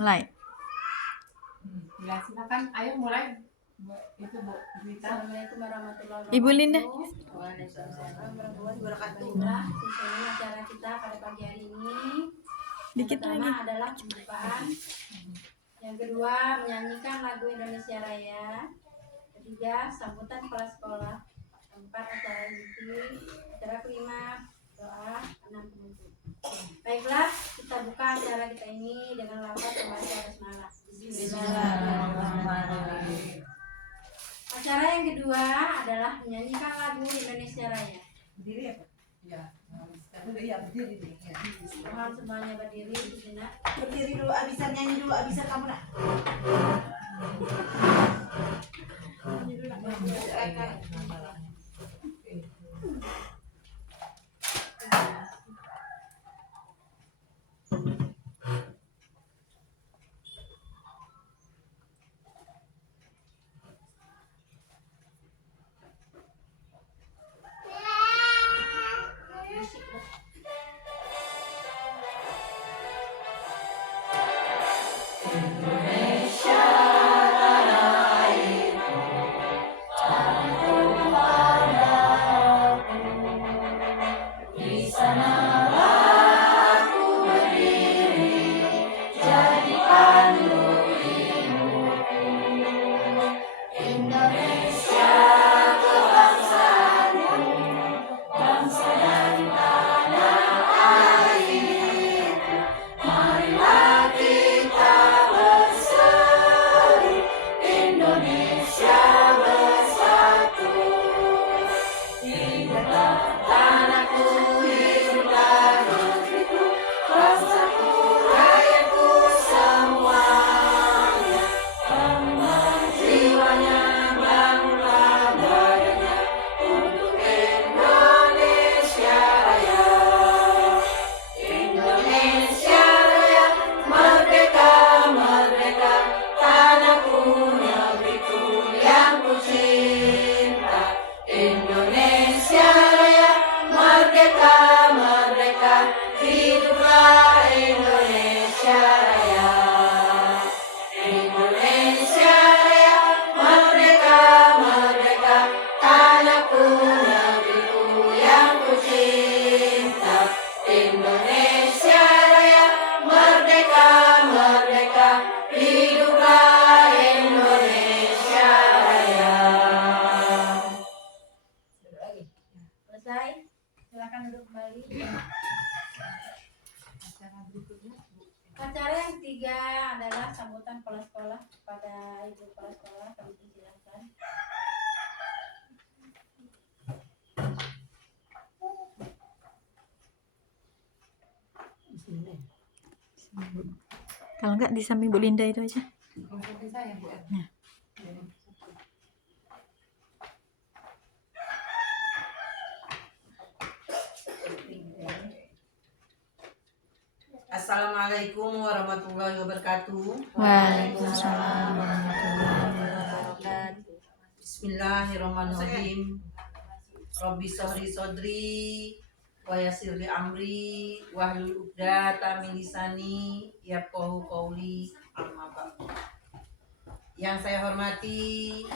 Mulai. Ya, silakan. Ayo mulai. Itu Bu Rita. Assalamualaikum warahmatullahi wabarakatuh. Ibu Linda. Waalaikumsalam warahmatullahi wabarakatuh. Sisanya acara kita pada pagi hari ini. Yang Dikit pertama lagi. adalah pembukaan. Yang kedua menyanyikan lagu Indonesia Raya. Ketiga sambutan kepala sekolah. Keempat acara inti. Acara kelima doa. Enam penutup. Baiklah, kita buka acara kita ini dengan lafaz membaca basmalah. Bismillahirrahmanirrahim. Acara yang kedua adalah menyanyikan lagu Indonesia Raya. Berdiri ya, Pak? Ya. Ya, berdiri nih. Ya. Mohon semuanya berdiri di sini. Berdiri dulu, abisan nyanyi dulu, abisan kamu nak. Nyanyi dulu nak. Selesai. Silakan duduk kembali. Acara yang ketiga adalah sambutan kepala sekolah kepada ibu kepala sekolah. Kami silakan. Kalau enggak di samping Bu Linda itu aja. Oh, sampai saya, Bu. Nah. Assalamualaikum warahmatullahi wabarakatuh. Waalaikumsalam warahmatullahi wabarakatuh. Bismillahirrahmanirrahim. Rabbi sahri sodri wa yassirli amri wahlul 'uqdatam min lisani yafqahu qawli, amma ba'du. Yang saya hormati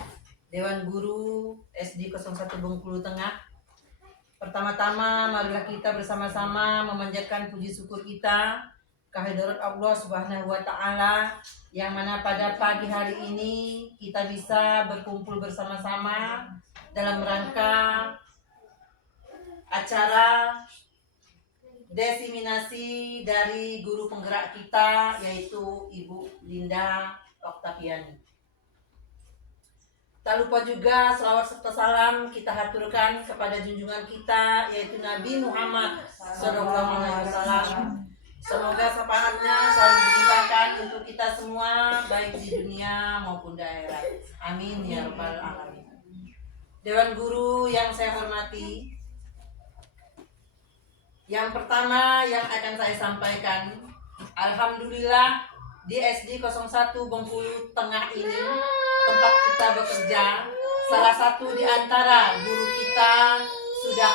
Dewan Guru SD 01 Bengkulu Tengah. Pertama-tama marilah kita bersama-sama memanjatkan puji syukur kita kehadirat Allah Subhanahu wa taala yang mana pada pagi hari ini kita bisa berkumpul bersama-sama dalam rangka acara desiminasi dari guru penggerak kita yaitu Ibu Linda Oktaviani. Tak lupa juga selawat serta salam kita haturkan kepada junjungan kita yaitu Nabi Muhammad SAW. Semoga syafaatnya selalu dilimpahkan untuk kita semua baik di dunia maupun di akhirat. Amin ya rabbal alamin. Dewan Guru yang saya hormati, yang pertama yang akan saya sampaikan, alhamdulillah di SD 01 Bengkulu Tengah ini tempat kita bekerja, salah satu di antara guru kita sudah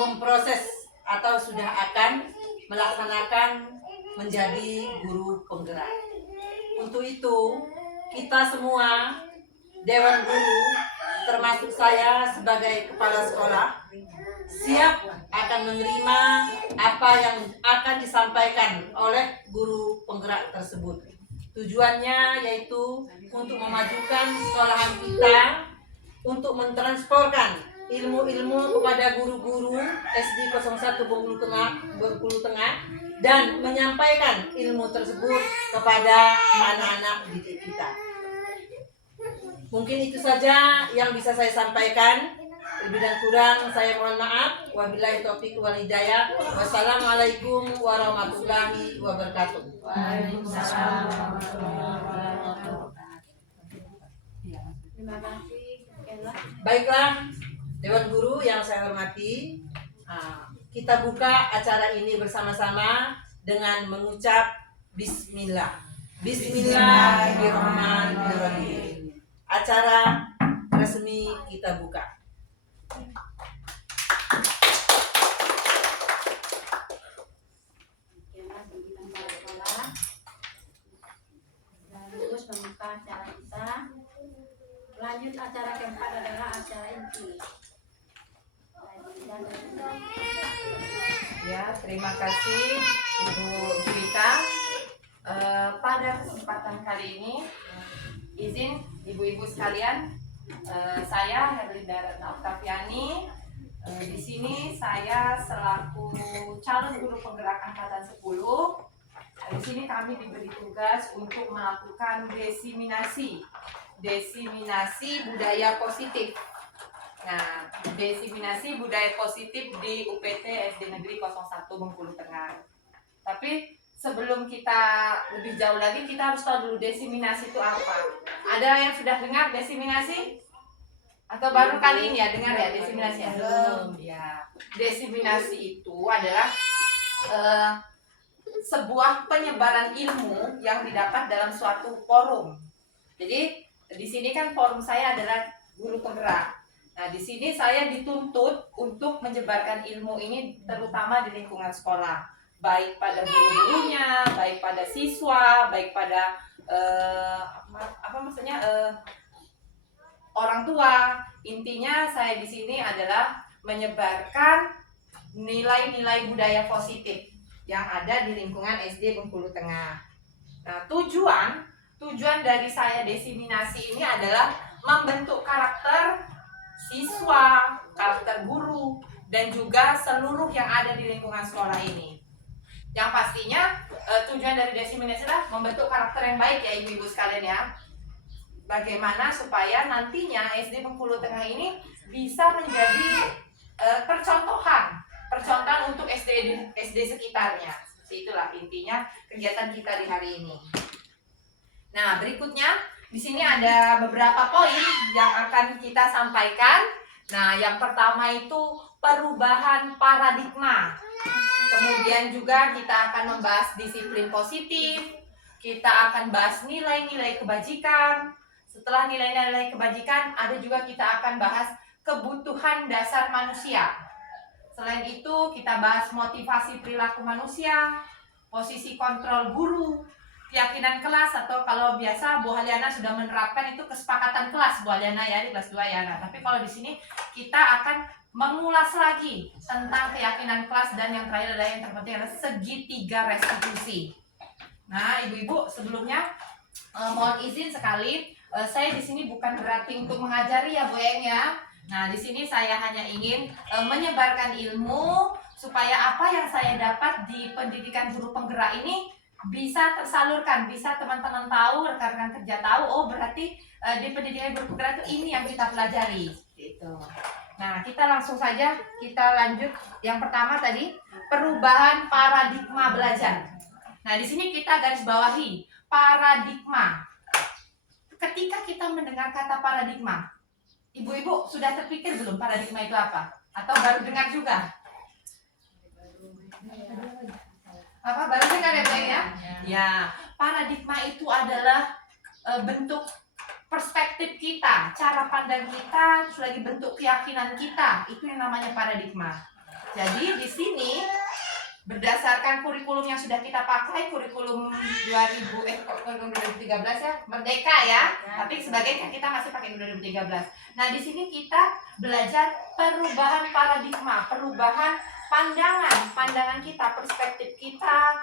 memproses atau sudah akan melaksanakan menjadi guru penggerak. Untuk itu, kita semua Dewan Guru, termasuk saya sebagai kepala sekolah, siap akan menerima apa yang akan disampaikan oleh guru penggerak tersebut. Tujuannya yaitu untuk memajukan sekolahan kita, untuk mentransformkan ilmu-ilmu kepada guru-guru SD 01 Bengkulu Tengah dan menyampaikan ilmu tersebut kepada anak-anak didik kita. Mungkin itu saja yang bisa saya sampaikan. Lebih dan kurang saya mohon maaf. Wabillahi taufiq wal hidayah. Wassalamualaikum warahmatullahi wabarakatuh. Waalaikumsalam warahmatullahi wabarakatuh. Terima kasih. Sekianlah. Baiklah, Dewan Guru yang saya hormati, kita buka acara ini bersama-sama dengan mengucap Bismillah. Bismillahirrahmanirrahim. Acara resmi kita buka. Sekianlah pimpinan kepala sekolah. Dan terus membuka acara kita. Lanjut acara keempat adalah acara inti. Ya, terima kasih Ibu Juwita. Pada kesempatan kali ini, izin ibu-ibu sekalian, saya Herlinda Ratna Oktaviani. Di sini saya selaku calon guru penggerak angkatan 10. Di sini kami diberi tugas untuk melakukan desiminasi budaya positif. Nah, desiminasi budaya positif di UPT SD Negeri 01 Bengkulu Tengah. Tapi sebelum kita lebih jauh lagi, kita harus tahu dulu desiminasi itu apa. Ada yang sudah dengar desiminasi? Atau baru kali ini ya dengar ya desiminasi? Belum. Ya, desiminasi itu adalah sebuah penyebaran ilmu yang didapat dalam suatu forum. Jadi di sini kan forum saya adalah guru penggerak. Nah, di sini saya dituntut untuk menyebarkan ilmu ini terutama di lingkungan sekolah, baik pada guru-gurunya, baik pada siswa, baik pada orang tua. Intinya saya di sini adalah menyebarkan nilai-nilai budaya positif yang ada di lingkungan SD Bengkulu Tengah. Nah, tujuan dari saya desiminasi ini adalah membentuk karakter siswa, karakter guru, dan juga seluruh yang ada di lingkungan sekolah ini. Yang pastinya tujuan dari desiminasi adalah membentuk karakter yang baik ya ibu-ibu sekalian ya. Bagaimana supaya nantinya SD Bengkulu Tengah ini bisa menjadi percontohan untuk SD sekitarnya. Itulah intinya kegiatan kita di hari ini. Nah, berikutnya di sini ada beberapa poin yang akan kita sampaikan. Nah, yang pertama itu perubahan paradigma. Kemudian juga kita akan membahas disiplin positif. Kita akan bahas nilai-nilai kebajikan. Setelah nilai-nilai kebajikan, ada juga kita akan bahas kebutuhan dasar manusia. Selain itu, kita bahas motivasi perilaku manusia, posisi kontrol guru, keyakinan kelas, atau kalau biasa Bu Haliana sudah menerapkan itu kesepakatan kelas Bu Haliana ya di kelas 2 ya. Nah, tapi kalau di sini kita akan mengulas lagi tentang keyakinan kelas, dan yang terakhir adalah yang terpenting adalah segitiga restitusi. Nah, ibu-ibu sebelumnya mohon izin sekali, saya di sini bukan berarti untuk mengajari ya Bu Eng ya. Nah, di sini saya hanya ingin menyebarkan ilmu supaya apa yang saya dapat di pendidikan guru penggerak ini bisa tersalurkan, bisa teman-teman tahu, rekan-rekan kerja tahu, oh berarti di pendidikan guru penggerak itu ini yang kita pelajari gitu. Nah, kita langsung saja kita lanjut. Yang pertama tadi perubahan paradigma belajar. Nah, di sini kita garis bawahi paradigma. Ketika kita mendengar kata paradigma, ibu-ibu sudah terpikir belum paradigma itu apa? Atau baru dengar juga? Apa baru dengar ya, Bang ya? Ya, paradigma itu adalah bentuk perspektif kita, cara pandang kita, terus lagi bentuk keyakinan kita. Itu yang namanya paradigma. Jadi di sini berdasarkan kurikulum yang sudah kita pakai, kurikulum 2013 ya, Merdeka ya. Tapi sebagian kita masih pakai 2013. Nah, di sini kita belajar perubahan paradigma, perubahan pandangan kita, perspektif kita,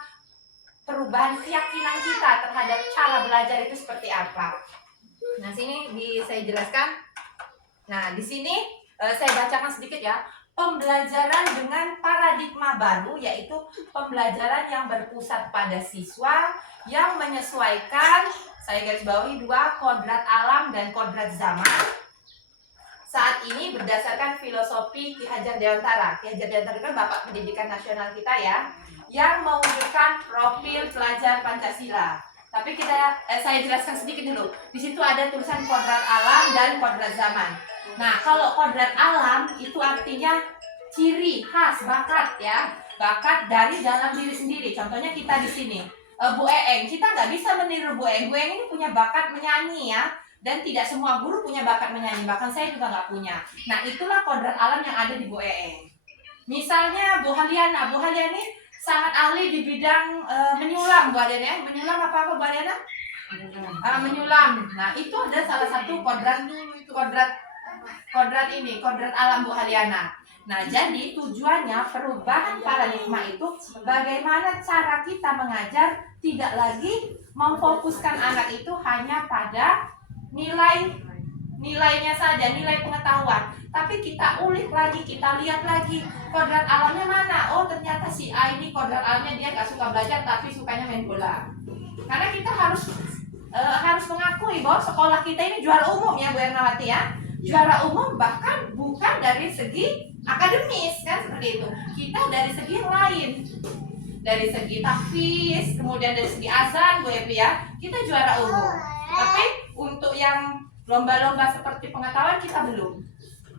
perubahan keyakinan kita terhadap cara belajar itu seperti apa. Nah, saya jelaskan. Nah, di sini saya bacakan sedikit ya. Pembelajaran dengan paradigma baru, yaitu pembelajaran yang berpusat pada siswa, yang menyesuaikan, saya garis bawahi 2, kodrat alam dan kodrat zaman. Saat ini berdasarkan filosofi Ki Hajar Dewantara. Ki Hajar Dewantara itu kan Bapak Pendidikan Nasional kita ya, yang mewujudkan profil pelajar Pancasila. Tapi saya jelaskan sedikit dulu. Di situ ada tulisan kodrat alam dan kodrat zaman. Nah, kalau kodrat alam itu artinya ciri khas, bakat ya, bakat dari dalam diri sendiri. Contohnya kita di sini, Bu Eeng, kita nggak bisa meniru Bu Eeng. Bu Eeng ini punya bakat menyanyi ya, dan tidak semua guru punya bakat menyanyi. Bahkan saya juga nggak punya. Nah, itulah kodrat alam yang ada di Bu Eeng. Misalnya Bu Haliana, Bu Haliana ini sangat ahli di bidang menyulam, Bu Haliana. Menyulam apa Bu Haliana? Menyulam. Nah, itu ada salah satu kodrat alam Bu Haliana. Nah, jadi tujuannya perubahan paradigma itu bagaimana cara kita mengajar, tidak lagi memfokuskan anak itu hanya pada nilainya saja, nilai pengetahuan. Tapi kita ulik lagi, kita lihat lagi kodrat alamnya mana. Oh, ternyata si A ini kodrat alamnya dia nggak suka belajar tapi sukanya main bola. Karena kita harus mengakui bahwa sekolah kita ini juara umum ya Bu Ernawati ya. Juara umum bahkan bukan dari segi akademis kan seperti itu. Kita dari segi yang lain. Dari segi tahfiz, kemudian dari segi azan Bu Evi ya. Kita juara umum. Tapi untuk yang lomba-lomba seperti pengetahuan kita belum.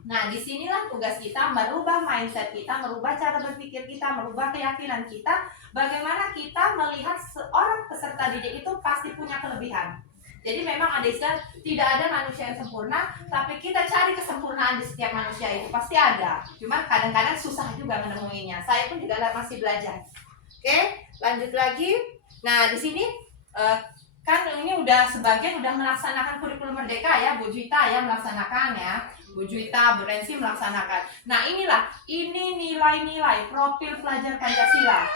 Nah, disinilah tugas kita merubah mindset kita, merubah cara berpikir kita, merubah keyakinan kita. Bagaimana kita melihat seorang peserta didik itu pasti punya kelebihan. Jadi memang ada istilah tidak ada manusia yang sempurna, tapi kita cari kesempurnaan di setiap manusia itu pasti ada. Cuma kadang-kadang susah juga menemuinya. Saya pun juga masih belajar. Oke, lanjut lagi. Nah, di sini kan ini sebagian udah melaksanakan kurikulum Merdeka ya, Bu Juwita ya melaksanakan ya. Bu Juwita, Bu Rensi melaksanakan. Nah, ini nilai-nilai profil pelajar Pancasila.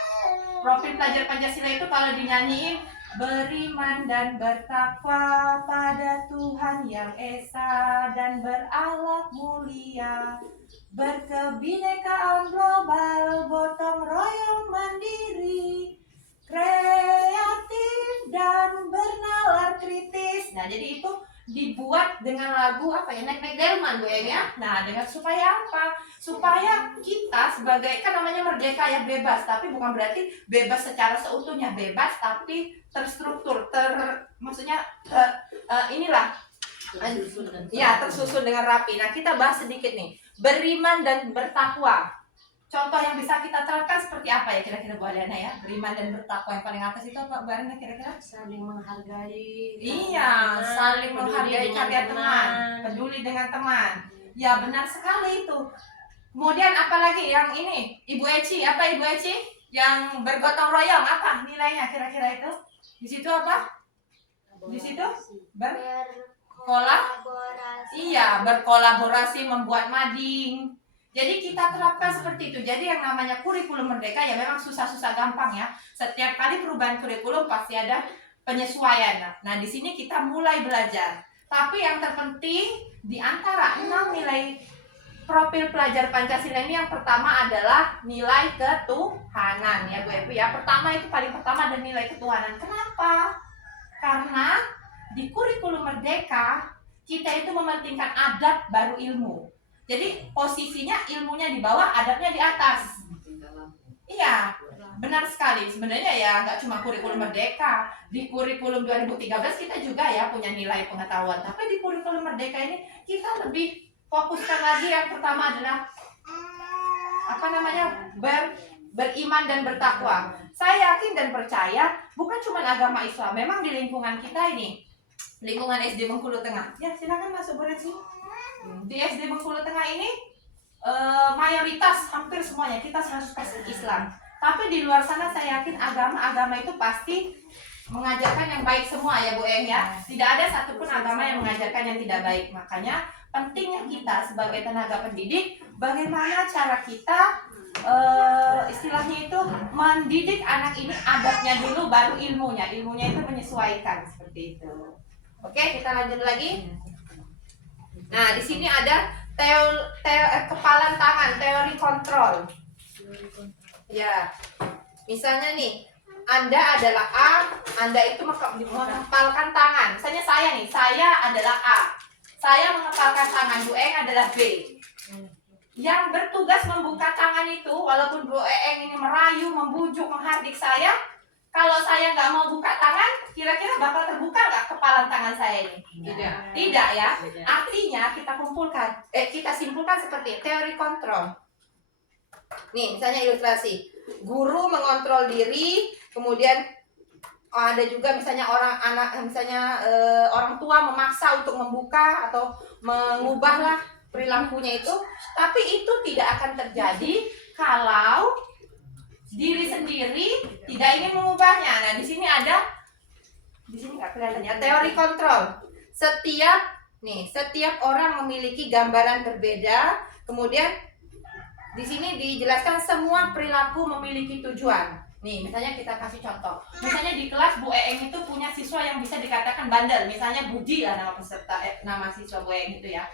Profil pelajar Pancasila itu kalau dinyanyiin, beriman dan bertakwa pada Tuhan yang Esa dan berakhlak mulia, berkebinekaan global, gotong royong mandiri, kreatif dan bernalar kritis. Nah, jadi itu dibuat dengan lagu apa ya, Nek Delman Bu ya. Nah, dengan supaya apa? Supaya kita sebagai, kan namanya merdeka ya, bebas, tapi bukan berarti bebas secara seutuhnya, bebas tapi terstruktur, maksudnya tersusun dengan rapi. Nah, kita bahas sedikit nih, beriman dan bertakwa. Contoh yang bisa kita terapkan seperti apa ya kira-kira Bu Adana ya? Beriman dan bertakwa yang paling atas itu apa Bu Adana kira-kira? Saling menghargai. Iya, saling menghargai karya teman, peduli dengan teman. Ya, benar sekali itu. Kemudian apalagi yang ini, Ibu Eci, apa Ibu Eci? Yang bergotong royong, apa nilainya kira-kira itu? Di situ apa? Di situ berkolaborasi. Iya, berkolaborasi membuat mading. Jadi kita terapkan seperti itu. Jadi yang namanya kurikulum Merdeka ya memang susah-susah gampang ya. Setiap kali perubahan kurikulum pasti ada penyesuaian. Nah, di sini kita mulai belajar. Tapi yang terpenting di antara 6 nilai profil pelajar Pancasila ini yang pertama adalah nilai ketuhanan ya Bu Evi ya. Paling pertama ada nilai ketuhanan. Kenapa? Karena di kurikulum Merdeka kita itu mementingkan adab baru ilmu. Jadi posisinya ilmunya di bawah, adabnya di atas. Iya, benar sekali. Sebenarnya ya nggak cuma kurikulum Merdeka. Di kurikulum 2013 kita juga ya punya nilai pengetahuan. Tapi di kurikulum Merdeka ini kita lebih fokuskan lagi yang pertama adalah beriman dan bertakwa. Saya yakin dan percaya bukan cuma agama Islam. Memang di lingkungan kita ini, lingkungan SD Bengkulu Tengah. Ya silakan masuk Bu Rensi. Di SD Bengkulu Tengah ini mayoritas hampir semuanya kita 100% Islam. Tapi di luar sana saya yakin agama itu pasti mengajarkan yang baik semua ya Bu Eng ya. Tidak ada satupun agama yang mengajarkan yang tidak baik. Makanya pentingnya kita sebagai tenaga pendidik, bagaimana cara kita istilahnya itu mendidik anak ini adabnya dulu baru ilmunya. Ilmunya itu menyesuaikan seperti itu. Oke, kita lanjut lagi. Nah, di sini ada kepalan tangan, teori kontrol. Ya, misalnya nih, Anda adalah A, Anda itu mengepalkan tangan. Misalnya saya nih, saya adalah A. Saya mengepalkan tangan, Bu Eng adalah B. Yang bertugas membuka tangan itu, walaupun Bu Eng ini merayu, membujuk, menghardik saya, kalau saya nggak mau buka tangan, kira-kira bakal terbuka nggak kepalan tangan saya ini? Tidak ya. Artinya kita simpulkan seperti teori kontrol. Nih, misalnya ilustrasi. Guru mengontrol diri, kemudian ada juga misalnya orang tua memaksa untuk membuka atau mengubahlah perilakunya itu, tapi itu tidak akan terjadi kalau diri sendiri tidak ingin mengubahnya. Nah, di sini nggak kelihatan ya, teori kontrol. Setiap orang memiliki gambaran berbeda, kemudian di sini dijelaskan semua perilaku memiliki tujuan. Nih, misalnya kita kasih contoh. Misalnya di kelas Bu Eeng itu punya siswa yang bisa dikatakan bandel. Misalnya Budi lah nama siswa Bu Eeng itu ya.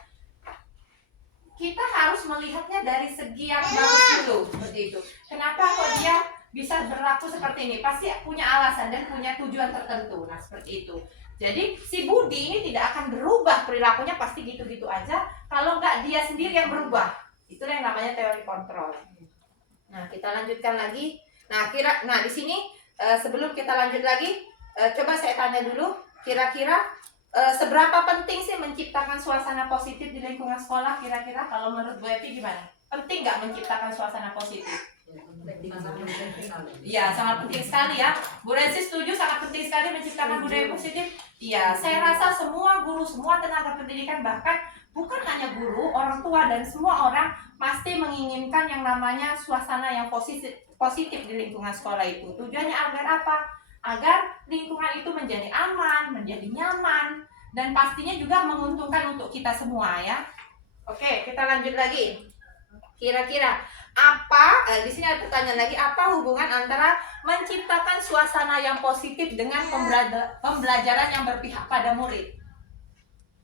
Kita harus melihatnya dari segi yang bagus dulu, seperti itu. Kenapa kok dia bisa berlaku seperti ini? Pasti punya alasan dan punya tujuan tertentu. Nah, seperti itu. Jadi si Budi ini tidak akan berubah perilakunya pasti gitu-gitu aja kalau nggak dia sendiri yang berubah. Itulah yang namanya teori kontrol. Nah, kita lanjutkan lagi. Nah, di sini sebelum kita lanjut lagi, coba saya tanya dulu, kira-kira seberapa penting sih menciptakan suasana positif di lingkungan sekolah? Kira-kira kalau menurut Bu Evi gimana? Penting nggak menciptakan suasana positif? Iya, sangat penting sekali ya. Bu Rensi setuju sangat penting sekali menciptakan budaya positif? Iya, saya rasa semua guru, semua tenaga pendidikan, bahkan bukan hanya guru, orang tua dan semua orang pasti menginginkan yang namanya suasana yang positif di lingkungan sekolah itu. Tujuannya agar apa? Agar lingkungan itu menjadi aman, menjadi nyaman, dan pastinya juga menguntungkan untuk kita semua ya. Oke, kita lanjut lagi. Kira-kira di sini ada pertanyaan lagi, apa hubungan antara menciptakan suasana yang positif dengan pembelajaran yang berpihak pada murid?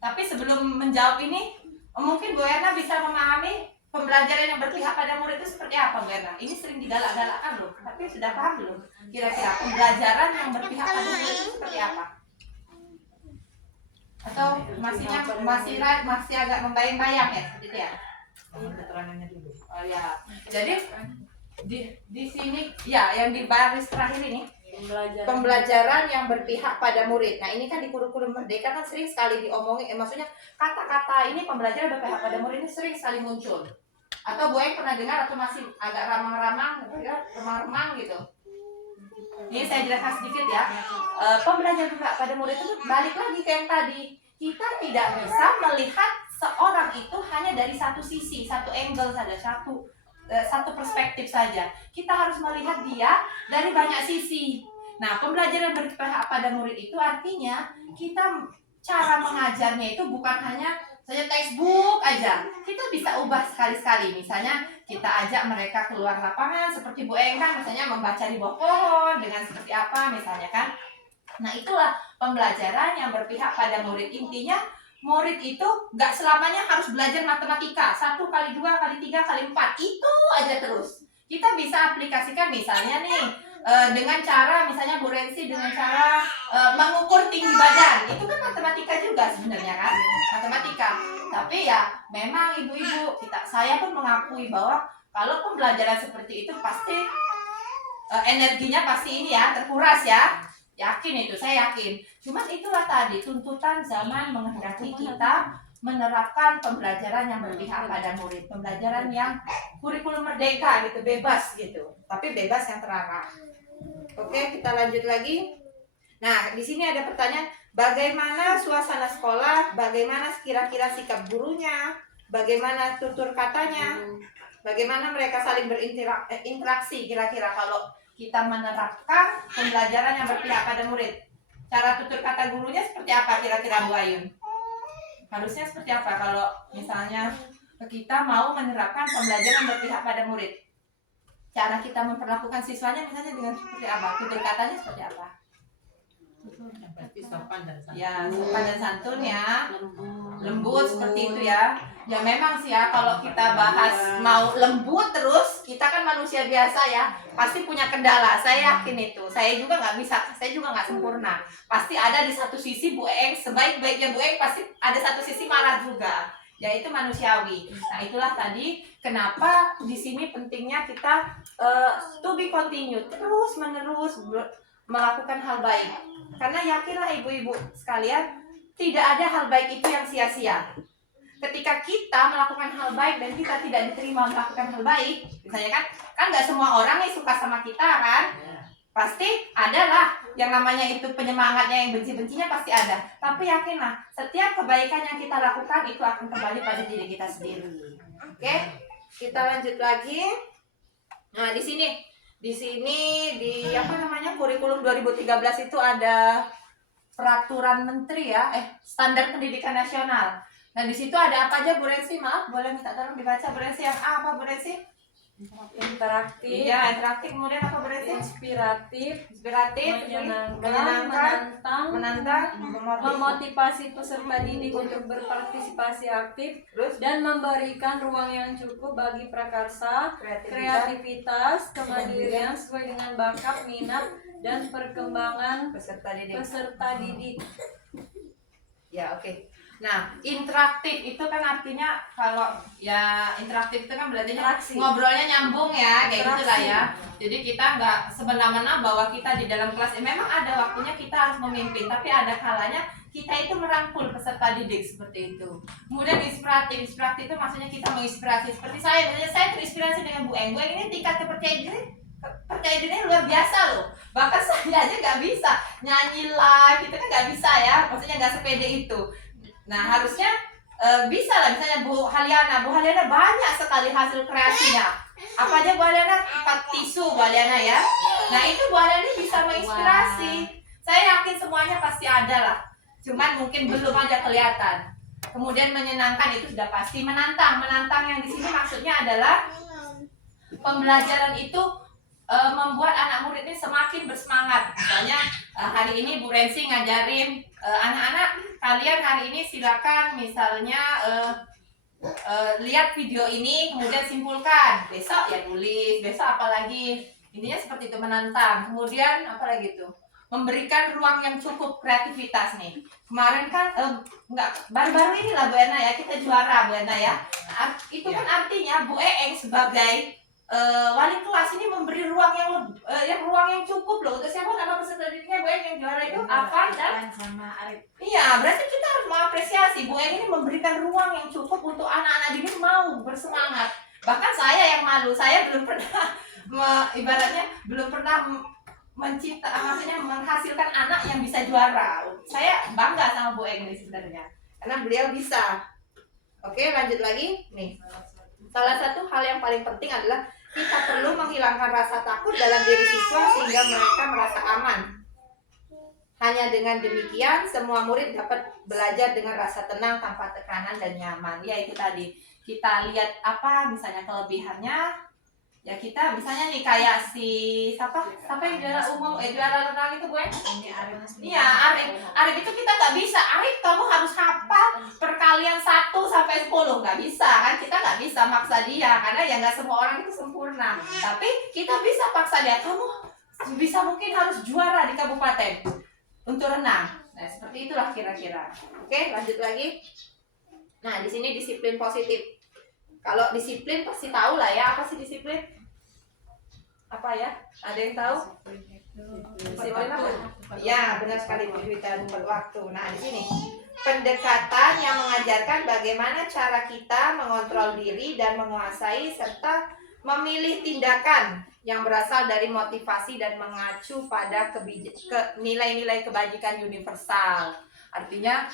Tapi sebelum menjawab ini, mungkin Bu Erna bisa memahami pembelajaran yang berpihak pada murid itu seperti apa, Bu Erna? Ini sering digalak-galakkan loh, tapi sudah paham belum? Kira-kira pembelajaran yang berpihak pada murid itu seperti apa? Atau masih agak membayang-bayang ya, seperti itu ya? Keterangannya dulu. Oh ya, jadi di sini ya yang di baris terakhir ini pembelajaran yang berpihak pada murid. Nah, ini kan di kurikulum Merdeka kan sering sekali diomongin, maksudnya kata-kata ini pembelajaran berpihak pada murid ini sering sekali muncul. Atau Bu Eng pernah dengar atau masih agak ramang-ramang gitu ya, remang-remang gitu. Ini saya jelaskan sedikit ya. Pembelajaran berpihak pada murid itu balik lagi ke yang tadi. Kita tidak bisa melihat seorang itu hanya dari satu sisi, satu angle saja, satu perspektif saja. Kita harus melihat dia dari banyak sisi. Nah, pembelajaran berpihak pada murid itu artinya kita cara mengajarnya itu bukan hanya saja textbook aja. Kita bisa ubah sekali-sekali. Misalnya kita ajak mereka keluar lapangan seperti Bu Eng kan, misalnya membaca di bawah pohon dengan seperti apa misalnya kan. Nah, itulah pembelajaran yang berpihak pada murid. Intinya murid itu nggak selamanya harus belajar matematika 1 kali 2 kali 3 kali 4 itu aja terus. Kita bisa aplikasikan misalnya nih dengan cara misalnya Bu Rensi dengan cara mengukur tinggi badan, itu kan matematika juga sebenarnya kan, matematika. Tapi ya memang ibu-ibu saya pun mengakui bahwa kalau pembelajaran seperti itu pasti energinya pasti ini ya terkuras ya. Yakin itu, saya yakin. Cuman itulah tadi, tuntutan zaman menghendaki kita menerapkan pembelajaran yang berpihak pada murid. Pembelajaran yang kurikulum merdeka gitu, bebas gitu. Tapi bebas yang terarah. Oke, kita lanjut lagi. Nah, di sini ada pertanyaan, bagaimana suasana sekolah, bagaimana kira-kira sikap gurunya, bagaimana tutur katanya. bagaimana mereka saling berinteraksi kira-kira kalau kita menerapkan pembelajaran yang berpihak pada murid. Cara tutur kata gurunya seperti apa kira-kira Bu Ayun? Harusnya seperti apa kalau misalnya kita mau menerapkan pembelajaran berpihak pada murid? Cara kita memperlakukan siswanya misalnya dengan seperti apa? Tutur katanya seperti apa? Yang pasti sopan dan santun. Ya, sopan dan santun ya. lembut. Lembut seperti itu ya. Ya memang sih ya, kalau kita bahas mau lembut terus, kita kan manusia biasa ya, pasti punya kendala. Saya yakin itu. Saya juga nggak bisa, saya juga nggak sempurna. Pasti ada di satu sisi Bu Eng, sebaik-baiknya Bu Eng pasti ada satu sisi marah juga. Ya itu manusiawi. Nah itulah tadi kenapa di sini pentingnya kita to be continue, terus menerus melakukan hal baik. Karena yakinlah ibu-ibu sekalian, tidak ada hal baik itu yang sia-sia. Ketika kita melakukan hal baik dan kita tidak diterima melakukan hal baik, misalnya kan nggak semua orang nih suka sama kita kan, pasti adalah yang namanya itu penyemangatnya, yang benci-bencinya pasti ada. Tapi yakinlah, setiap kebaikan yang kita lakukan itu akan kembali pada diri kita sendiri. Oke, kita lanjut lagi. Nah di sini di apa namanya kurikulum 2013 itu ada peraturan menteri ya, standar pendidikan nasional. Nah di situ ada apa aja Bu Rensi? Maaf, boleh minta tolong dibaca Bu Rensi, yang A apa Bu Rensi? interaktif, Iya, interaktif. Kemudian apa Bu Rensi? inspiratif, Inspiratif, menantang, memotivasi peserta didik untuk berpartisipasi aktif, terus dan memberikan ruang yang cukup bagi prakarsa, kreativitas, kemandirian sesuai dengan bakat, minat, dan perkembangan peserta didik. peserta didik. Ya, oke. Nah, interaktif itu kan artinya kalau ya interaktif itu kan berarti Interaksi. ngobrolnya nyambung ya, kayak Interaksi. gitulah ya. Jadi kita nggak semena-mena bahwa kita di dalam kelas, memang ada waktunya kita harus memimpin, tapi ada kalanya kita itu merangkul peserta didik seperti itu. Kemudian inspiratif itu maksudnya kita menginspirasi. Seperti saya, misalnya saya terinspirasi dengan Bu Eng. Bu Eng ini tingkat percaya dirinya luar biasa loh. Bahkan saya aja nggak bisa nyanyi live, itu kan nggak bisa ya. Maksudnya nggak sepede itu. Nah harusnya bisa lah, misalnya Bu Haliana banyak sekali hasil kreasinya. Apa aja Bu Haliana? 4 tisu Bu Haliana ya. Nah itu Bu Haliana bisa menginspirasi. Saya yakin semuanya pasti ada lah. Cuman mungkin belum aja kelihatan. Kemudian menyenangkan itu sudah pasti. Menantang yang di sini maksudnya adalah pembelajaran itu membuat anak murid ini semakin bersemangat. Misalnya hari ini Bu Rensi ngajarin anak-anak, kalian hari ini silakan misalnya lihat video ini kemudian simpulkan. Besok ya tulis, besok apa lagi. Intinya seperti itu, menantang. Kemudian apa lagi tuh? Memberikan ruang yang cukup kreativitas nih. Kemarin kan baru-baru ini lah Bu Erna ya, kita juara Bu Erna ya. Nah, itu kan artinya Bu Eeng sebagai wali kelas ini memberi ruang yang cukup loh untuk siapa nama peserta didiknya Bu Eng yang juara itu Afan dan sama Arif. iya, berarti kita harus mengapresiasi Bu Eng ini memberikan ruang yang cukup untuk anak-anak didik mau bersemangat. Bahkan saya yang malu, saya belum pernah ibaratnya belum pernah maksudnya menghasilkan anak yang bisa juara. Saya bangga sama Bu Eng ini sebenarnya karena beliau bisa. Oke, lanjut lagi nih. Salah satu hal yang paling penting adalah kita perlu menghilangkan rasa takut dalam diri siswa sehingga mereka merasa aman. Hanya dengan demikian, semua murid dapat belajar dengan rasa tenang tanpa tekanan dan nyaman. Ya itu tadi, kita lihat apa misalnya kelebihannya. Ya kita misalnya nih kayak siapa yang juara renang itu gue? Ini Arif. Iya, Arif itu kita nggak bisa. Arif kamu harus hafal perkalian 1 sampai 10, nggak bisa kan? Kita nggak bisa maksa dia karena ya nggak semua orang itu sempurna. Tapi kita bisa paksa dia. Kamu bisa mungkin harus juara di kabupaten untuk renang. Nah seperti itulah kira-kira. Oke, lanjut lagi. Nah di sini disiplin positif. Kalau disiplin pasti tahu lah ya, apa sih disiplin? Apa ya? Ada yang tahu? Disiplin apa? Ya, benar sekali Bu Juwita, waktu. Nah, di sini pendekatan yang mengajarkan bagaimana cara kita mengontrol diri dan menguasai serta memilih tindakan yang berasal dari motivasi dan mengacu pada nilai-nilai kebajikan universal. Artinya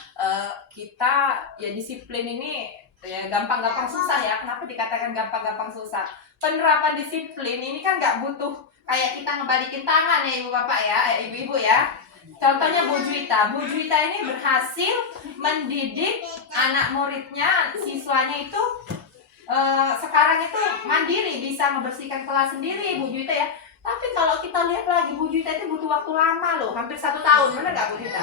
kita ya disiplin ini Ya, gampang-gampang susah ya. Kenapa dikatakan gampang-gampang susah? Penerapan disiplin ini kan nggak butuh kayak kita ngebalikin tangan ya ibu bapak ya, ibu-ibu ya. Contohnya Bu Juwita. Bu Juwita ini berhasil mendidik anak muridnya, siswanya itu sekarang itu mandiri, bisa membersihkan kelas sendiri Bu Juwita ya. Tapi kalau kita lihat lagi Bu Juwita itu butuh waktu lama loh, hampir 1 tahun, benar nggak Bu Juwita?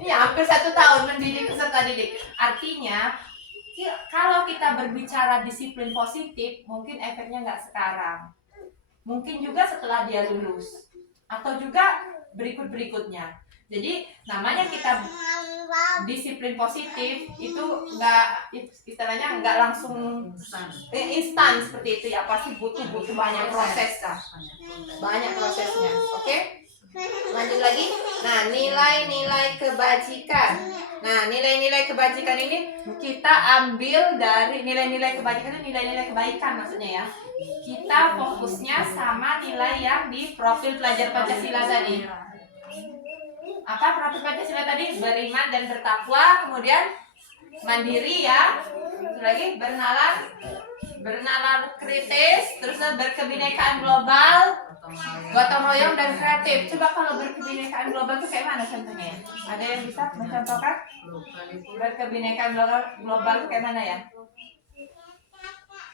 Iya, hampir 1 tahun mendidik peserta didik. Artinya kalau kita berbicara disiplin positif, mungkin efeknya nggak sekarang, mungkin juga setelah dia lulus, atau juga berikutnya. Jadi namanya kita disiplin positif itu nggak, istilahnya nggak langsung instan seperti itu ya, pasti butuh banyak proses lah, banyak prosesnya. Oke, lanjut lagi. Nah, nilai-nilai kebajikan. Nah, nilai-nilai kebajikan ini kita ambil dari nilai-nilai kebajikan itu nilai-nilai kebaikan maksudnya ya. Kita fokusnya sama nilai yang di profil pelajar Pancasila tadi. Apa profil Pancasila tadi? Beriman dan bertakwa, kemudian mandiri ya. Terus lagi bernalar kritis, terus berkebinekaan global, gotong royong dan kreatif. Coba kalau berkebinekaan global itu kayak mana contohnya? Ada yang bisa mencontohkan? Berkebinekaan global itu kayak mana ya?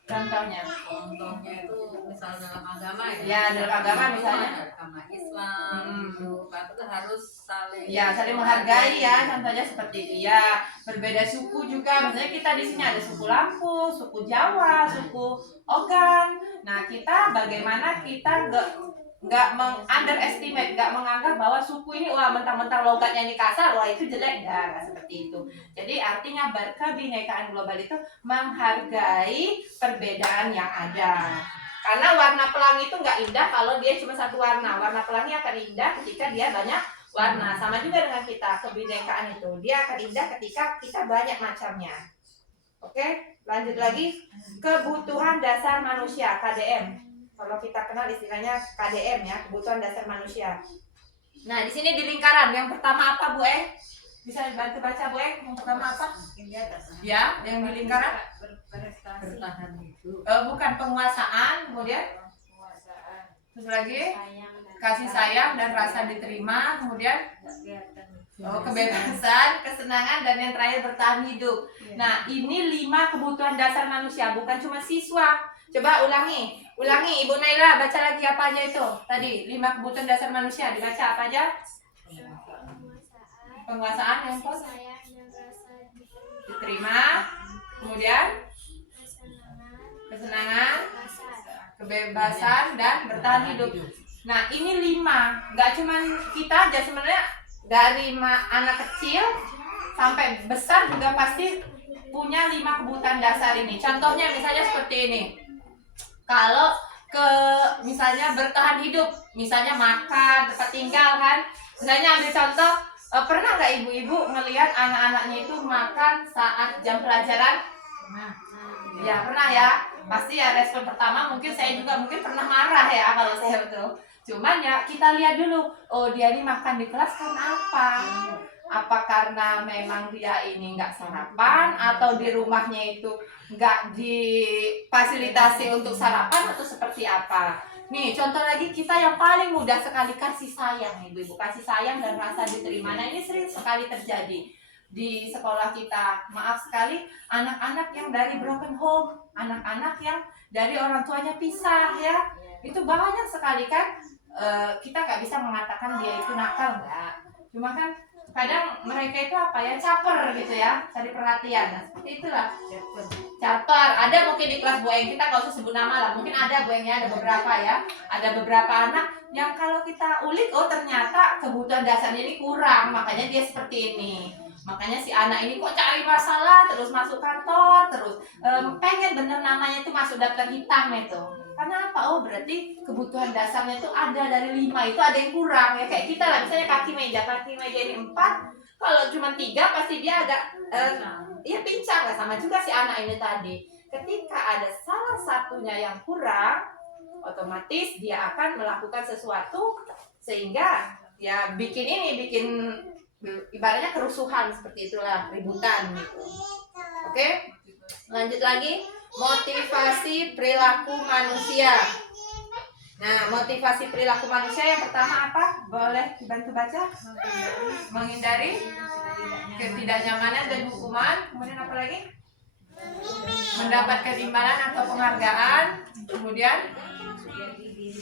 Contohnya itu misal dalam agama ya. Ya, dalam agama misalnya Agama Islam gitu. Itu harus saling saling menghargai ya, contohnya seperti itu ya. Berbeda suku juga, misalnya kita di sini ada suku Lampung, suku Jawa, suku Ogan. Nah, kita bagaimana kita nggak underestimate, nggak menganggap bahwa suku ini wah mentang-mentang logatnya ini kasar, wah itu jelek, nggak seperti itu. Jadi artinya berkebinekaan global itu menghargai perbedaan yang ada. Karena warna pelangi itu nggak indah kalau dia cuma satu warna. Warna pelangi akan indah ketika dia banyak warna. Sama juga dengan kita, kebinekaan itu dia akan indah ketika kita banyak macamnya. Oke, lanjut lagi. Kebutuhan dasar manusia, KDM. Kalau kita kenal istilahnya KDM ya, kebutuhan dasar manusia. Nah, di sini di lingkaran yang pertama apa Bu Bisa bantu baca Bu Yang pertama apa? Ya, yang di lingkaran bertahan hidup. bukan penguasaan, kemudian terus lagi kasih sayang dan rasa diterima, kemudian kebebasan, kesenangan, dan yang terakhir bertahan hidup. Nah, ini 5 kebutuhan dasar manusia, bukan cuma siswa. Coba ulangi Ibu Naila, baca lagi apa aja itu tadi, 5 kebutuhan dasar manusia, dibaca apa aja? Penguasaan yang diterima, kemudian kesenangan, kebebasan, dan bertahan hidup. Nah, ini 5, nggak cuma kita aja sebenarnya, dari anak kecil sampai besar juga pasti punya 5 kebutuhan dasar ini. Contohnya misalnya seperti ini. Kalau misalnya bertahan hidup, misalnya makan, tempat tinggal kan. Misalnya ambil contoh, pernah nggak ibu-ibu ngelihat anak-anaknya itu makan saat jam pelajaran? Ya pernah ya. Pasti ya respon pertama mungkin saya juga mungkin pernah marah ya kalau saya betul. Cuman ya kita lihat dulu, oh dia ini makan di kelas karena apa? Apa karena memang dia ini nggak sarapan, atau di rumahnya itu nggak difasilitasi untuk sarapan, atau seperti apa? Nih contoh lagi kita yang paling mudah sekali, kasih sayang ibu-ibu, kasih sayang dan rasa diterima. Nah ini sering sekali terjadi di sekolah kita. Maaf sekali, anak-anak yang dari broken home, anak-anak yang dari orang tuanya pisah ya, itu banyak sekali kan. Kita nggak bisa mengatakan dia itu nakal, nggak. Cuma kan kadang mereka itu apa ya, caper gitu ya, cari perhatian. Nah, seperti itulah caper. Ada mungkin di kelas Bu Eng, kita nggak usah sebut nama lah, mungkin ada Bu Engnya, ada beberapa ya, ada beberapa anak yang kalau kita ulik, oh ternyata kebutuhan dasarnya ini kurang, makanya dia seperti ini. Makanya si anak ini kok cari masalah, terus masuk kantor, terus pengen bener namanya itu masuk daftar hitam itu. Karena apa? Oh berarti kebutuhan dasarnya itu ada dari 5, itu ada yang kurang ya. Kayak kita lah, misalnya kaki meja ini 4, kalau cuma 3 pasti dia agak ya pincang lah. Sama juga si anak ini tadi, ketika ada salah satunya yang kurang, otomatis dia akan melakukan sesuatu sehingga ya bikin ibaratnya kerusuhan seperti itulah, ributan gitu. Oke, lanjut lagi, motivasi perilaku manusia. Nah, motivasi perilaku manusia yang pertama apa? Boleh dibantu baca? Menghindari ketidaknyamanan dan hukuman. Kemudian apa lagi? Mendapatkan imbalan atau penghargaan. Kemudian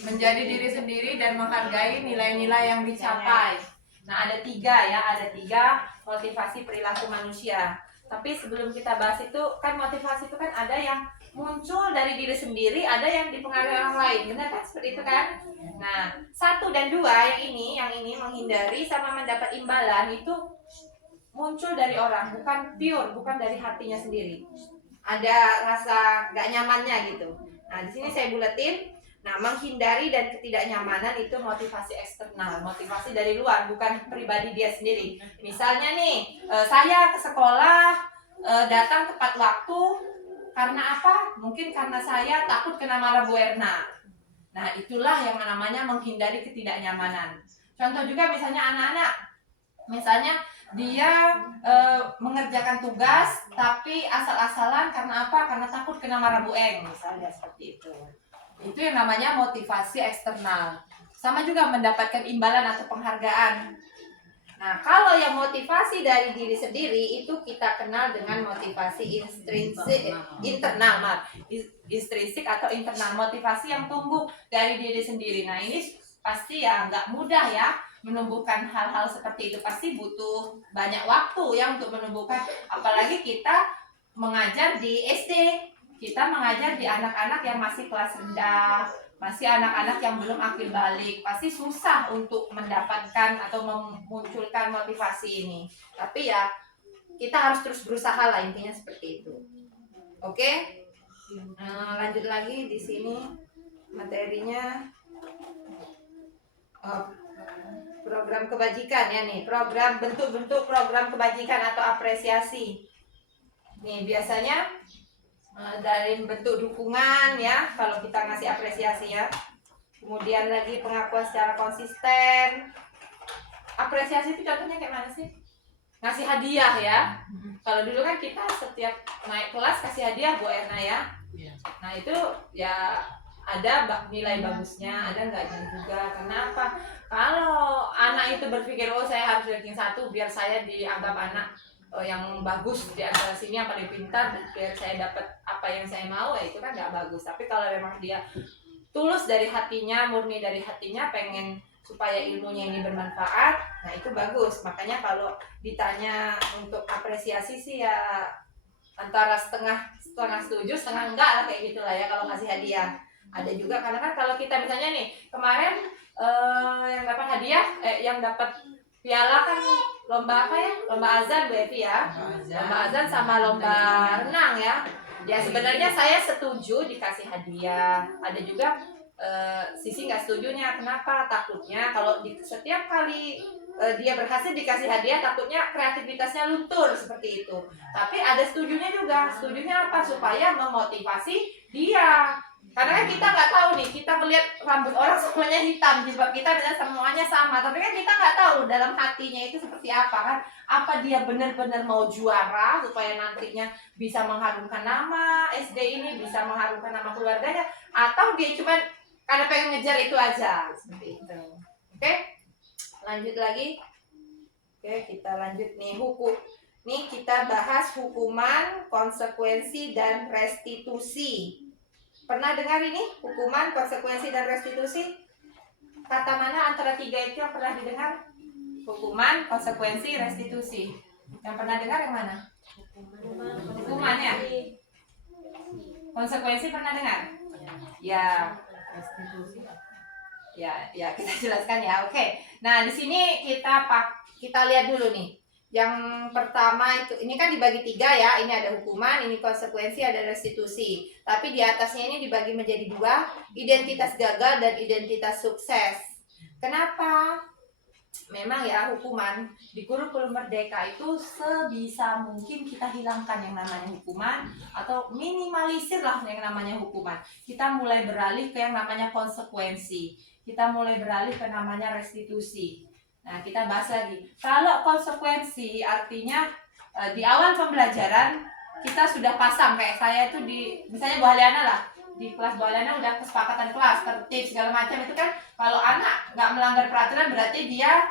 menjadi diri sendiri dan menghargai nilai-nilai yang dicapai. Nah, ada 3 ya, ada 3 motivasi perilaku manusia. Tapi sebelum kita bahas itu, kan motivasi itu kan ada yang muncul dari diri sendiri, ada yang dipengaruhi orang lain, benar kan? Seperti itu kan? Nah, 1 dan 2 yang ini menghindari sama mendapat imbalan itu muncul dari orang, bukan pure, bukan dari hatinya sendiri. Ada rasa gak nyamannya gitu. Nah, di sini saya buletin. Nah, menghindari dan ketidaknyamanan itu motivasi eksternal, motivasi dari luar, bukan pribadi dia sendiri. Misalnya nih, saya ke sekolah datang tepat waktu karena apa? Mungkin karena saya takut kena marah Bu Erna. Nah, itulah yang namanya menghindari ketidaknyamanan. Contoh juga misalnya anak-anak, misalnya dia mengerjakan tugas tapi asal-asalan karena apa? Karena takut kena marah Bu Eng, misalnya seperti itu. Itu yang namanya motivasi eksternal. Sama juga mendapatkan imbalan atau penghargaan. Nah, kalau yang motivasi dari diri sendiri itu kita kenal dengan motivasi intrinsik atau internal, motivasi yang tumbuh dari diri sendiri. Nah, ini pasti ya nggak mudah ya menumbuhkan hal-hal seperti itu, pasti butuh banyak waktu ya untuk menumbuhkan, apalagi kita mengajar di SD. Kita mengajar di anak-anak yang masih kelas rendah, masih anak-anak yang belum akil balik, pasti susah untuk mendapatkan atau memunculkan motivasi ini. Tapi ya kita harus terus berusaha lah, intinya seperti itu. Oke, lanjut lagi di sini materinya. Program kebajikan ya nih, program bentuk-bentuk program kebajikan atau apresiasi. Nih biasanya dari bentuk dukungan ya, kalau kita ngasih apresiasi ya. Kemudian lagi pengakuan secara konsisten. Apresiasi itu contohnya kayak mana sih? Ngasih hadiah ya. Kalau dulu kan kita setiap naik kelas kasih hadiah Bu Erna ya. Nah itu ya ada nilai bagusnya, ada enggaknya juga. Kenapa? Kalau anak itu berpikir, oh saya harus ranking 1 biar saya dianggap anak yang bagus di antara sini, yang paling pintar, biar saya dapat apa yang saya mau, ya itu kan nggak bagus. Tapi kalau memang dia tulus dari hatinya, murni dari hatinya, pengen supaya ilmunya ini bermanfaat, nah itu bagus. Makanya kalau ditanya untuk apresiasi sih ya antara setengah setuju, setengah enggak lah, kayak gitulah ya kalau kasih hadiah. Ada juga karena kan kalau kita misalnya nih kemarin yang dapat hadiah, yang dapat piala kan lomba apa ya? Lomba azan Bu Evi ya. Lomba azan sama lomba renang ya. Ya sebenarnya saya setuju dikasih hadiah. Ada juga sisi nggak setujunya. Kenapa? Takutnya kalau setiap kali dia berhasil dikasih hadiah, takutnya kreativitasnya luntur seperti itu. Tapi ada setujunya juga. Setujunya apa? Supaya memotivasi dia. Karena kan kita nggak tahu nih, kita melihat rambut orang semuanya hitam, jilbab kita dengan semuanya sama, tapi kan kita nggak tahu dalam hatinya itu seperti apa kan? Apa dia benar-benar mau juara supaya nantinya bisa mengharumkan nama SD ini, bisa mengharumkan nama keluarganya, atau dia cuma karena pengen ngejar itu aja, seperti itu. Oke, lanjut lagi. Oke, kita lanjut nih hukum. Nih kita bahas hukuman, konsekuensi dan restitusi. Pernah dengar ini? Hukuman, konsekuensi, dan restitusi? Kata mana antara 3 itu yang pernah didengar? Hukuman, konsekuensi, restitusi. Yang pernah dengar yang mana? Hukumannya. Konsekuensi pernah dengar? Ya. Restitusi. Ya kita jelaskan ya. Oke. Nah, di sini kita lihat dulu nih. Yang pertama itu, ini kan dibagi 3 ya, ini ada hukuman, ini konsekuensi, ada restitusi. Tapi di atasnya ini dibagi menjadi 2, identitas gagal dan identitas sukses. Kenapa? Memang ya hukuman di kurikulum Merdeka itu sebisa mungkin kita hilangkan yang namanya hukuman, atau minimalisir lah yang namanya hukuman. Kita mulai beralih ke yang namanya konsekuensi. Kita mulai beralih ke namanya restitusi. Nah, kita bahas lagi. Kalau konsekuensi artinya di awal pembelajaran kita sudah pasang, kayak saya itu di misalnya Bu Haliana lah, di kelas Bu Haliana udah kesepakatan kelas, tertib segala macam itu kan, kalau anak nggak melanggar peraturan berarti dia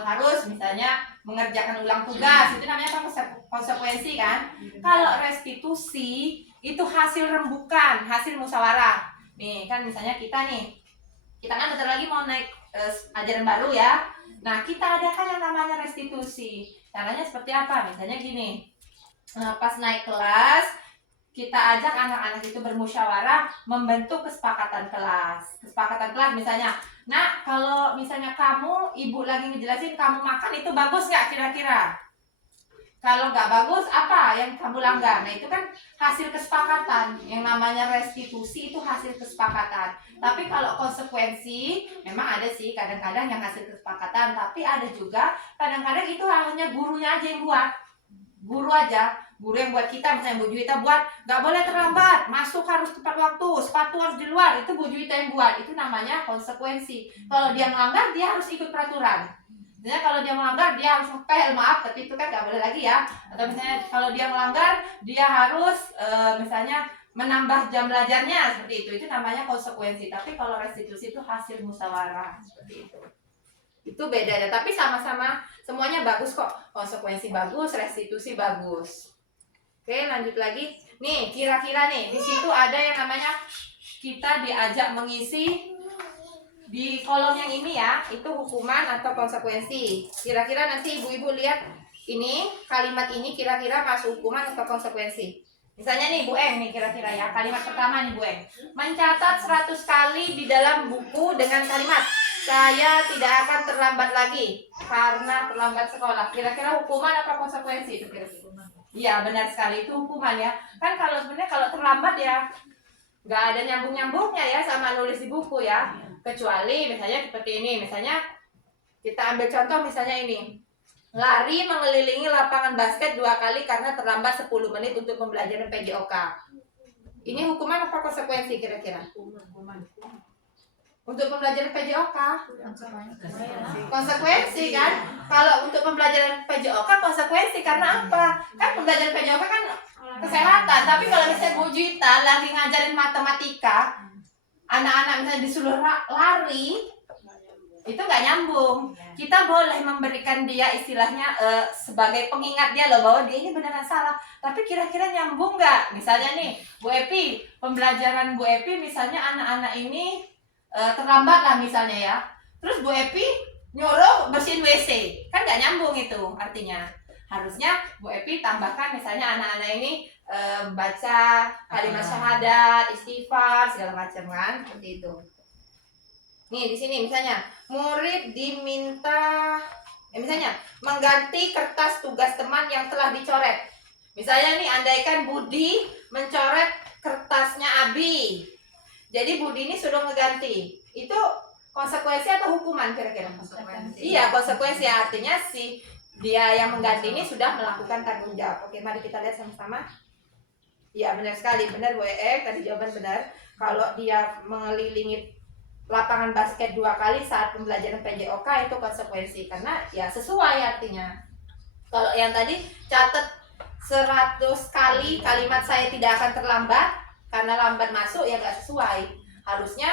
harus misalnya mengerjakan ulang tugas, itu namanya kan konsekuensi kan. Kalau restitusi itu hasil rembukan, hasil musyawarah. Nih kan misalnya kita kan bentar lagi mau naik ajaran baru ya. Nah, kita adakan yang namanya restitusi. Caranya seperti apa? Misalnya gini, pas naik kelas, kita ajak anak-anak itu bermusyawarah membentuk kesepakatan kelas. Kesepakatan kelas misalnya, nah kalau misalnya ibu lagi ngejelasin kamu makan itu bagus nggak kira-kira? Kalau nggak bagus, apa yang kamu langgar? Nah, itu kan hasil kesepakatan. Yang namanya restitusi itu hasil kesepakatan. Tapi kalau konsekuensi, memang ada sih kadang-kadang yang hasil kesepakatan. Tapi ada juga kadang-kadang itu hanya gurunya aja yang buat. Guru aja. Guru yang buat kita, misalnya Bu Juwita buat, nggak boleh terlambat, masuk harus tepat waktu, sepatu harus di luar. Itu Bu Juwita yang buat. Itu namanya konsekuensi. Kalau dia melanggar, dia harus ikut peraturan. Misalnya kalau dia melanggar dia harus ngepel, maaf tapi itu kan nggak boleh lagi ya. Atau misalnya kalau dia melanggar dia harus misalnya menambah jam belajarnya, seperti itu. Itu namanya konsekuensi. Tapi kalau restitusi itu hasil musyawarah, seperti itu. Itu bedanya. Tapi sama-sama semuanya bagus kok. Konsekuensi bagus, restitusi bagus. Oke, lanjut lagi. Nih kira-kira nih di situ ada yang namanya kita diajak mengisi. Di kolom yang ini ya, itu hukuman atau konsekuensi. Kira-kira nanti ibu-ibu lihat ini, kalimat ini kira-kira masuk hukuman atau konsekuensi. Misalnya nih Bu Eng nih kira-kira ya, kalimat pertama nih Bu Eng. Mencatat 100 kali di dalam buku dengan kalimat saya tidak akan terlambat lagi karena terlambat sekolah. Kira-kira hukuman atau konsekuensi itu kira-kira? Iya benar sekali, itu hukuman ya. Kan kalau sebenarnya kalau terlambat ya nggak ada nyambung-nyambungnya ya sama nulis di buku ya. Kecuali misalnya seperti ini, misalnya kita ambil contoh misalnya ini, lari mengelilingi lapangan basket 2 kali karena terlambat 10 menit untuk pembelajaran PJOK. Ini hukuman apa konsekuensi kira-kira? Untuk pembelajaran PJOK konsekuensi kan? Kalau untuk pembelajaran PJOK konsekuensi karena apa? Kan pembelajaran PJOK kan kesehatan. Tapi kalau misalnya Bu Juwita lagi ngajarin matematika, anak-anak misalnya disuruh lari, itu nggak nyambung. Kita boleh memberikan dia istilahnya sebagai pengingat dia loh bahwa dia ini beneran salah. Tapi kira-kira nyambung nggak? Misalnya nih Bu Epi, pembelajaran Bu Epi misalnya anak-anak ini terlambat lah misalnya ya. Terus Bu Epi nyuruh bersihin WC, kan nggak nyambung itu artinya. Harusnya Bu Epi tambahkan misalnya anak-anak ini baca kalimat syahadat, istighfar, segala macam kan, seperti itu. Nih di sini misalnya murid diminta misalnya mengganti kertas tugas teman yang telah dicoret. Misalnya nih andaikan Budi mencoret kertasnya Abi. Jadi Budi ini sudah ngeganti. Itu konsekuensi atau hukuman kira-kira? Konsekuensi. Iya, konsekuensi artinya dia yang mengganti ini sudah melakukan tanggung jawab. Oke, mari kita lihat sama-sama. Ya benar sekali, benar Bu tadi jawaban benar. Kalau dia mengelilingi lapangan basket 2 kali saat pembelajaran PJOK itu konsekuensi karena ya sesuai artinya. Kalau yang tadi catat 100 kali kalimat saya tidak akan terlambat karena lambat masuk ya nggak sesuai. Harusnya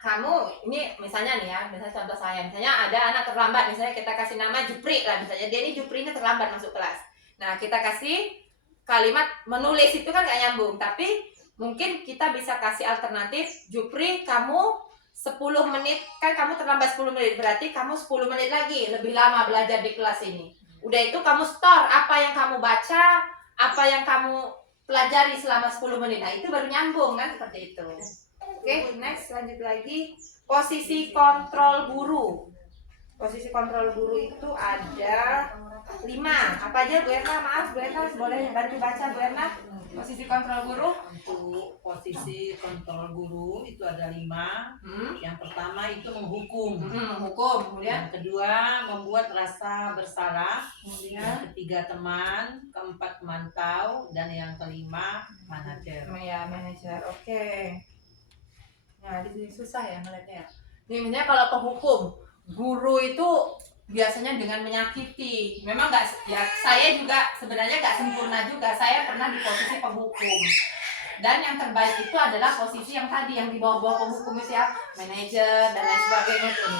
kamu ini misalnya nih ya, misalnya contoh saya, misalnya ada anak terlambat, misalnya kita kasih nama Jupri lah, misalnya dia ini Jupri ini terlambat masuk kelas. Nah kita kasih kalimat menulis itu kan gak nyambung, tapi mungkin kita bisa kasih alternatif, Jupri kamu 10 menit, kan kamu terlambat 10 menit, berarti kamu 10 menit lagi lebih lama belajar di kelas ini. Udah itu kamu store apa yang kamu baca, apa yang kamu pelajari selama 10 menit, nah itu baru nyambung kan, seperti itu. Oke, next lanjut lagi, posisi kontrol guru. Posisi kontrol guru itu ada 5. Apa aja Bu Erna? Maaf Bu Erna, boleh bantu baca Bu Erna? Posisi kontrol guru. Untuk posisi kontrol guru itu ada 5. Yang pertama itu menghukum. Hukum. Kemudian Yang kedua membuat rasa bersalah. kemudian Yang ketiga teman. Keempat memantau. Dan yang kelima manajer. ya manajer. Oke. Nah, di sini susah ya ngeliatnya. Nih misalnya kalau penghukum, guru itu biasanya dengan menyakiti. Memang nggak, ya saya juga sebenarnya nggak sempurna juga. Saya pernah di posisi penghukum. Dan yang terbaik itu adalah posisi yang tadi, yang di bawah-bawah penghukum itu ya, manajer dan lain sebagainya tuh.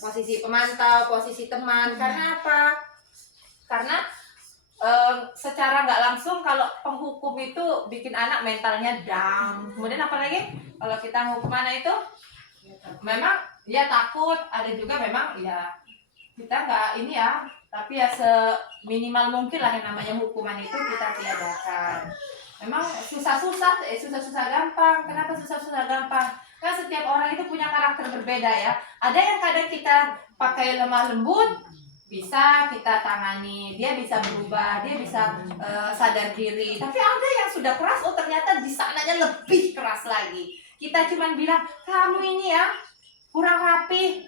Posisi pemantau, posisi teman. Karena apa? Karena secara nggak langsung kalau penghukum itu bikin anak mentalnya down. Kemudian apa lagi? Kalau kita menghukum anak itu, memang dia takut. Ada juga memang ya kita nggak ini ya, tapi ya seminimal mungkin lah yang namanya hukuman itu kita tiadakan. Memang susah-susah gampang. Kenapa susah-susah gampang? Kan setiap orang itu punya karakter berbeda ya. Ada yang kadang kita pakai lemah lembut, bisa kita tangani, dia bisa berubah, dia bisa sadar diri. Tapi ada yang sudah keras, oh ternyata di sananya lebih keras lagi. Kita cuman bilang, kamu ini ya kurang rapi,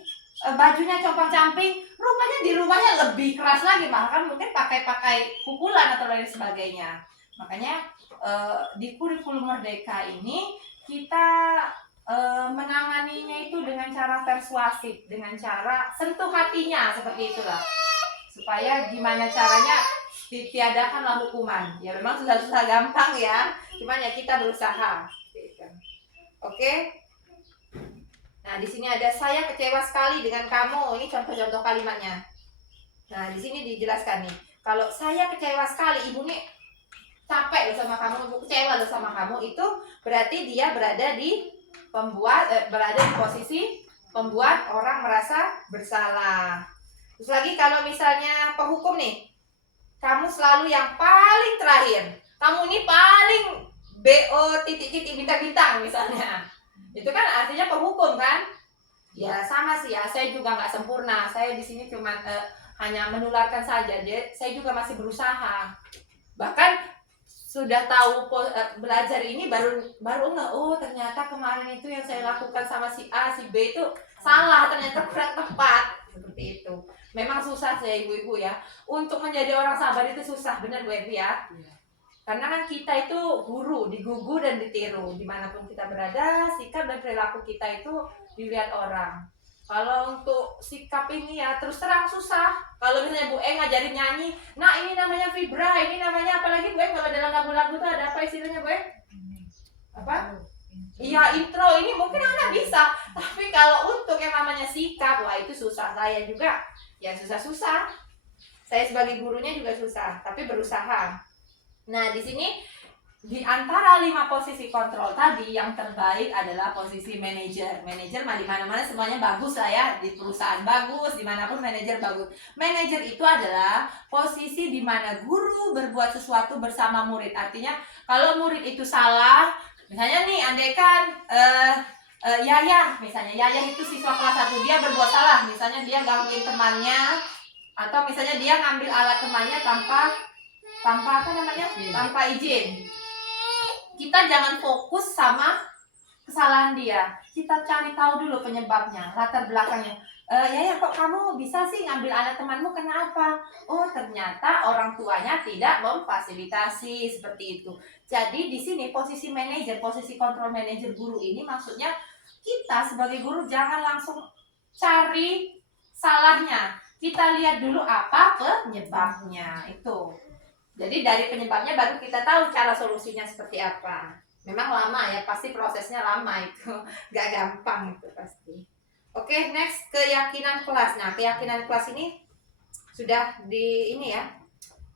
bajunya compang-camping, rupanya di rumahnya lebih keras lagi, bahkan mungkin pakai pukulan atau lain sebagainya. Makanya di kurikulum Merdeka ini kita menanganinya itu dengan cara persuasif, dengan cara sentuh hatinya seperti itulah, supaya gimana caranya ditiadakanlah hukuman. Ya memang susah-susah gampang ya, cuman ya kita berusaha. Oke. Nah di sini ada, saya kecewa sekali dengan kamu. Ini contoh-contoh kalimatnya. Nah di sini dijelaskan nih, kalau saya kecewa sekali, ibu nih capek loh sama kamu, ibu kecewa loh sama kamu, itu berarti dia berada di berada di posisi pembuat orang merasa bersalah. Terus lagi kalau misalnya penghukum nih, kamu selalu yang paling terakhir, kamu ini paling BO titik-titik bintang-bintang misalnya, itu kan artinya penghukum kan? Ya sama sih ya, saya juga nggak sempurna, saya di sini cuma hanya menularkan saja, jadi saya juga masih berusaha. Bahkan sudah tahu belajar ini baru nggak, oh ternyata kemarin itu yang saya lakukan sama si A, si B itu salah, ternyata kurang tepat, seperti itu. Memang susah sih ibu-ibu ya, untuk menjadi orang sabar itu susah, benar Bu Evi ya. Karena kan kita itu guru, digugu dan ditiru, dimanapun kita berada, sikap dan perilaku kita itu dilihat orang. Kalau untuk sikap ini ya terus terang susah. Kalau misalnya Bu Eng ngajarin nyanyi, nah ini namanya vibra, ini namanya apalagi Bu Eng kalau dalam lagu-lagu tuh ada apa istilahnya Bu Eng? Apa? Iya intro, ini mungkin anak bisa. Tapi kalau untuk yang namanya sikap, wah itu susah. Saya juga ya susah-susah. Saya sebagai gurunya juga susah, tapi berusaha. Nah di sini di antara 5 posisi kontrol tadi, yang terbaik adalah posisi manajer. Manajer mah di mana-mana semuanya bagus lah ya, di perusahaan bagus, dimanapun manajer bagus. Manajer itu adalah posisi di mana guru berbuat sesuatu bersama murid. Artinya kalau murid itu salah, misalnya nih andaikan Yayah, misalnya Yayah itu siswa kelas 1, dia berbuat salah, misalnya dia gangguin temannya, atau misalnya dia ngambil alat temannya tanpa apa namanya, tanpa izin. Kita jangan fokus sama kesalahan dia, kita cari tahu dulu penyebabnya, latar belakangnya. Ya kok kamu bisa sih ngambil alat temanmu, kenapa? Oh ternyata orang tuanya tidak memfasilitasi, seperti itu. Jadi di sini posisi manajer, posisi kontrol manajer guru ini maksudnya kita sebagai guru jangan langsung cari salahnya, kita lihat dulu apa penyebabnya itu. Jadi dari penyebabnya baru kita tahu cara solusinya seperti apa. Memang lama ya, pasti prosesnya lama itu, gak gampang itu pasti. Oke, next, keyakinan kelas. Nah, keyakinan kelas ini sudah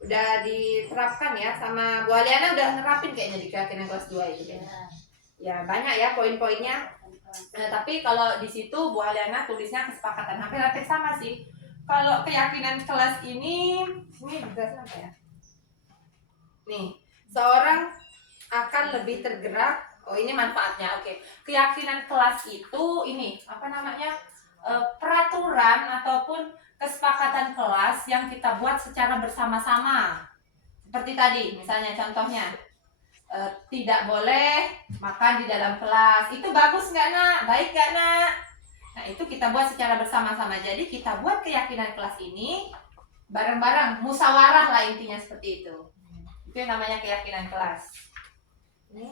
udah diterapkan ya, sama Bu Aliana udah nerapin kayaknya di keyakinan kelas 2 itu kayaknya. Ya banyak ya poin-poinnya. Nah, tapi kalau di situ Bu Aliana tulisnya kesepakatan, hampir sama sih. Kalau keyakinan kelas ini dijelasin apa ya? Nih, seorang akan lebih tergerak. Oh, ini manfaatnya. Oke. Keyakinan kelas itu ini apa namanya? Peraturan ataupun kesepakatan kelas yang kita buat secara bersama-sama. Seperti tadi, misalnya contohnya tidak boleh makan di dalam kelas. Itu bagus nggak nak? Baik nggak nak? Nah, itu kita buat secara bersama-sama. Jadi kita buat keyakinan kelas ini bareng-bareng, musyawarah lah intinya seperti itu. Itu yang namanya keyakinan kelas. Ini.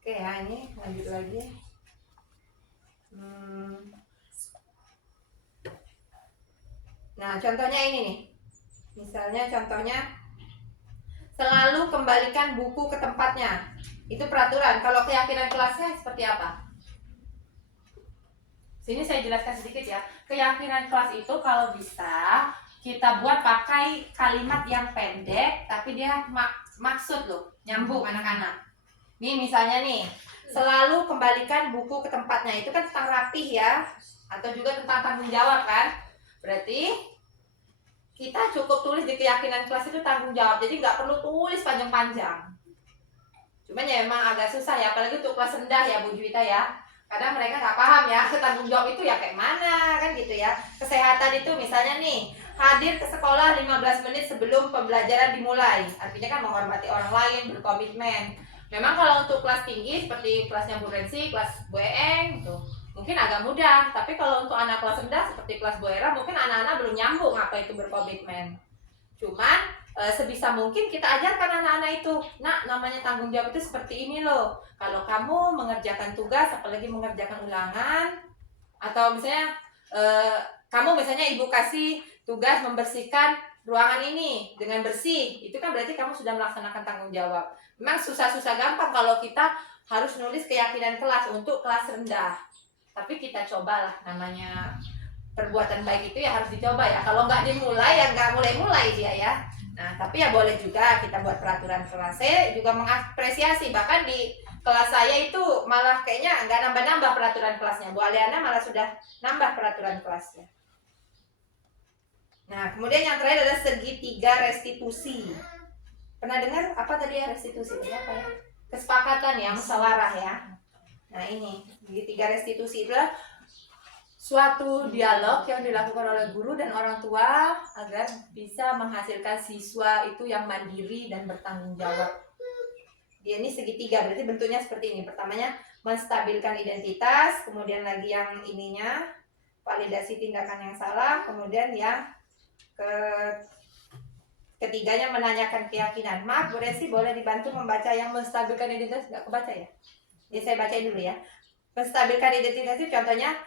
Oke ya, ini lanjut lagi. Nah, contohnya ini nih. Misalnya contohnya selalu kembalikan buku ke tempatnya. Itu peraturan. Kalau keyakinan kelasnya seperti apa? Sini saya jelaskan sedikit ya. Keyakinan kelas itu kalau bisa kita buat pakai kalimat yang pendek tapi dia maksud loh, nyambung anak-anak. Nih misalnya nih, selalu kembalikan buku ke tempatnya. Itu kan tentang rapih ya, atau juga tentang tanggung jawab kan. Berarti kita cukup tulis di keyakinan kelas itu tanggung jawab, jadi nggak perlu tulis panjang-panjang. Cuman ya memang agak susah ya, apalagi untuk kelas rendah ya Bu Juwita ya. Kadang mereka nggak paham ya, tanggung jawab itu ya kayak mana kan gitu ya. Kesehatan itu misalnya nih, hadir ke sekolah 15 menit sebelum pembelajaran dimulai. Artinya kan menghormati orang lain, berkomitmen. Memang kalau untuk kelas tinggi seperti kelasnya Bu Rensi, kelas Bu Eeng gitu, mungkin agak mudah, tapi kalau untuk anak kelas rendah seperti kelas Bu Era, mungkin anak-anak belum nyambung apa itu berkomitmen. Cuman sebisa mungkin kita ajarkan anak-anak itu, nak namanya tanggung jawab itu seperti ini loh. Kalau kamu mengerjakan tugas, apalagi mengerjakan ulangan, atau misalnya kamu misalnya ibu kasih tugas membersihkan ruangan ini dengan bersih, itu kan berarti kamu sudah melaksanakan tanggung jawab. Memang susah-susah gampang kalau kita harus nulis keyakinan kelas untuk kelas rendah. Tapi kita cobalah, namanya perbuatan baik itu ya harus dicoba ya. Kalau nggak dimulai ya nggak mulai-mulai dia ya. Nah tapi ya boleh juga kita buat peraturan kelas. Saya juga mengapresiasi, bahkan di kelas saya itu malah kayaknya nggak nambah-nambah peraturan kelasnya. Bu Aliana malah sudah nambah peraturan kelasnya. Nah kemudian yang terakhir adalah segitiga restitusi. Pernah dengar apa tadi ya restitusi? Ini apa ya? Kesepakatan ya, musyawarah ya. Nah ini, segitiga restitusi itulah suatu dialog yang dilakukan oleh guru dan orang tua agar bisa menghasilkan siswa itu yang mandiri dan bertanggung jawab. Dia ini segitiga, berarti bentuknya seperti ini. Pertamanya menstabilkan identitas, kemudian lagi yang ininya validasi tindakan yang salah, kemudian yang ketiganya menanyakan keyakinan. Maaf Bu Resi, boleh dibantu membaca yang menstabilkan identitas? Nggak kebaca ya? Jadi saya bacain dulu ya. Menstabilkan identitas itu contohnya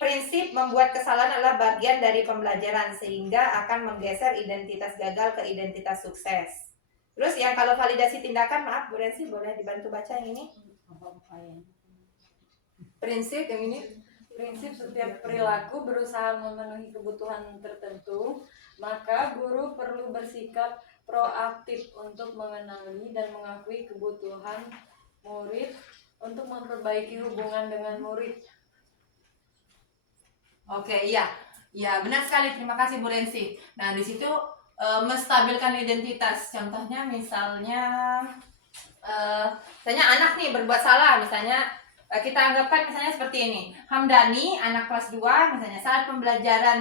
prinsip membuat kesalahan adalah bagian dari pembelajaran sehingga akan menggeser identitas gagal ke identitas sukses. Terus yang kalau validasi tindakan, maaf Bu Rensi boleh dibantu baca yang ini. Prinsip yang ini. Prinsip setiap perilaku berusaha memenuhi kebutuhan tertentu, maka guru perlu bersikap proaktif untuk mengenali dan mengakui kebutuhan murid untuk memperbaiki hubungan dengan murid. Oke, iya. Ya, benar sekali. Terima kasih Bu Rensi. Nah, di situ menstabilkan identitas. Contohnya misalnya misalnya anak nih berbuat salah, misalnya kita anggapkan misalnya seperti ini. Hamdani, anak kelas 2, misalnya saat pembelajaran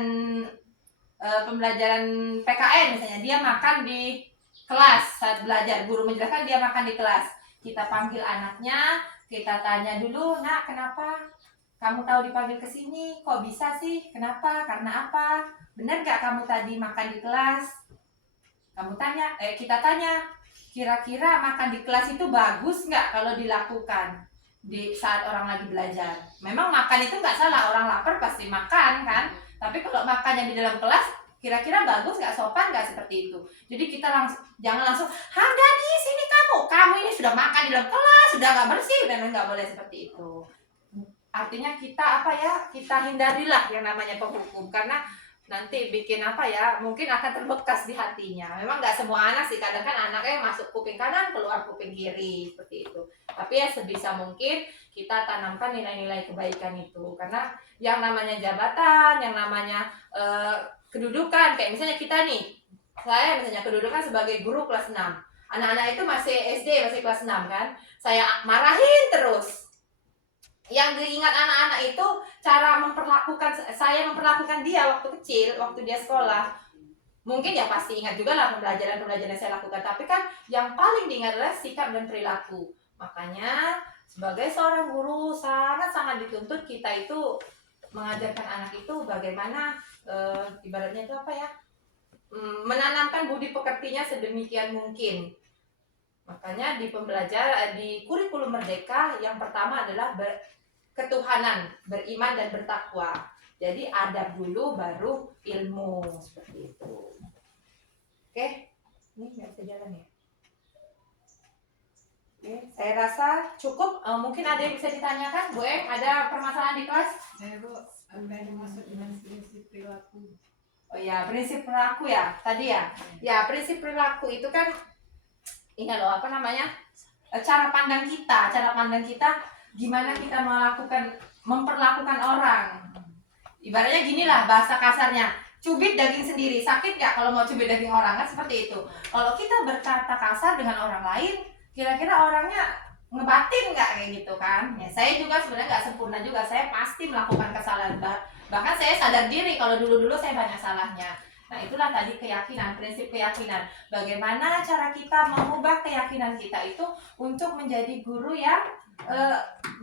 PKN misalnya, dia makan di kelas saat belajar, guru menjelaskan dia makan di kelas. Kita panggil anaknya, kita tanya dulu, "Nak, kenapa kamu tahu dipanggil ke sini? Kok bisa sih? Kenapa? Karena apa? Benar gak kamu tadi makan di kelas?" Kita tanya, kira-kira makan di kelas itu bagus nggak kalau dilakukan di saat orang lagi belajar? Memang makan itu nggak salah, orang lapar pasti makan kan? Tapi kalau makannya di dalam kelas, kira-kira bagus nggak, sopan nggak seperti itu? Jadi kita jangan langsung, "Hamdani, sini kamu ini sudah makan di dalam kelas, sudah nggak bersih," dan nggak boleh seperti itu. Artinya kita kita hindarilah yang namanya penghukum, karena nanti bikin mungkin akan terbekas di hatinya. Memang nggak semua anak sih, kadang kan anaknya masuk kuping kanan keluar kuping kiri seperti itu. Tapi ya sebisa mungkin kita tanamkan nilai-nilai kebaikan itu, karena yang namanya jabatan, yang namanya kedudukan, kayak misalnya saya misalnya kedudukan sebagai guru kelas 6. Anak-anak itu masih SD, masih kelas 6 kan. Saya marahin terus. Yang diingat anak-anak itu cara saya memperlakukan dia waktu kecil, waktu dia sekolah. Mungkin ya pasti ingat juga lah pembelajaran-pembelajaran yang saya lakukan, tapi kan yang paling diingat adalah sikap dan perilaku. Makanya sebagai seorang guru sangat-sangat dituntut kita itu mengajarkan anak itu bagaimana ibaratnya itu menanamkan budi pekertinya sedemikian mungkin. Makanya di kurikulum Merdeka yang pertama adalah ketuhanan, beriman dan bertakwa. Jadi adab dulu baru ilmu, seperti itu. Oke, ini nggak bisa jalan ya. Oke, saya rasa cukup. Mungkin ada yang bisa ditanyakan, Bu Eng? Ada permasalahan di kelas? Bu, apa yang dimaksud dengan prinsip perilaku? Oh ya, prinsip perilaku ya, tadi ya. Ya, prinsip perilaku itu kan ini loh, apa namanya? Cara pandang kita gimana kita memperlakukan orang. Ibaratnya gini lah bahasa kasarnya, cubit daging sendiri, sakit nggak kalau mau cubit daging orang, kan seperti itu. Kalau kita berkata kasar dengan orang lain, kira-kira orangnya ngebatin nggak kayak gitu kan? Ya, saya juga sebenarnya nggak sempurna juga, saya pasti melakukan kesalahan. Bahkan saya sadar diri kalau dulu-dulu saya banyak salahnya. Nah, itulah tadi keyakinan, prinsip keyakinan. Bagaimana cara kita mengubah keyakinan kita itu untuk menjadi guru yang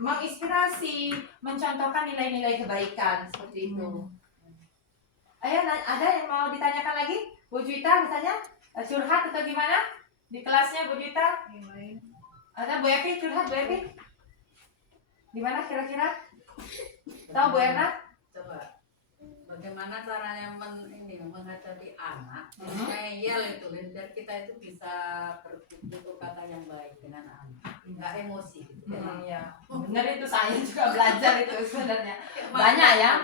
menginspirasi, mencontohkan nilai-nilai kebaikan, seperti itu. Ayo, ada yang mau ditanyakan lagi? Bu Juwita misalnya, curhat atau gimana? Di kelasnya Bu Juwita? Ada Bu Evi, curhat Bu Evi? Gimana kira-kira? Tahu Bu Erna? Coba bagaimana caranya menghadapi anak ngeyel itu biar kita itu bisa bertutur kata yang baik dengan anak, nggak emosi gitu. Ya, benar itu, saya juga belajar itu sebenarnya banyak ya.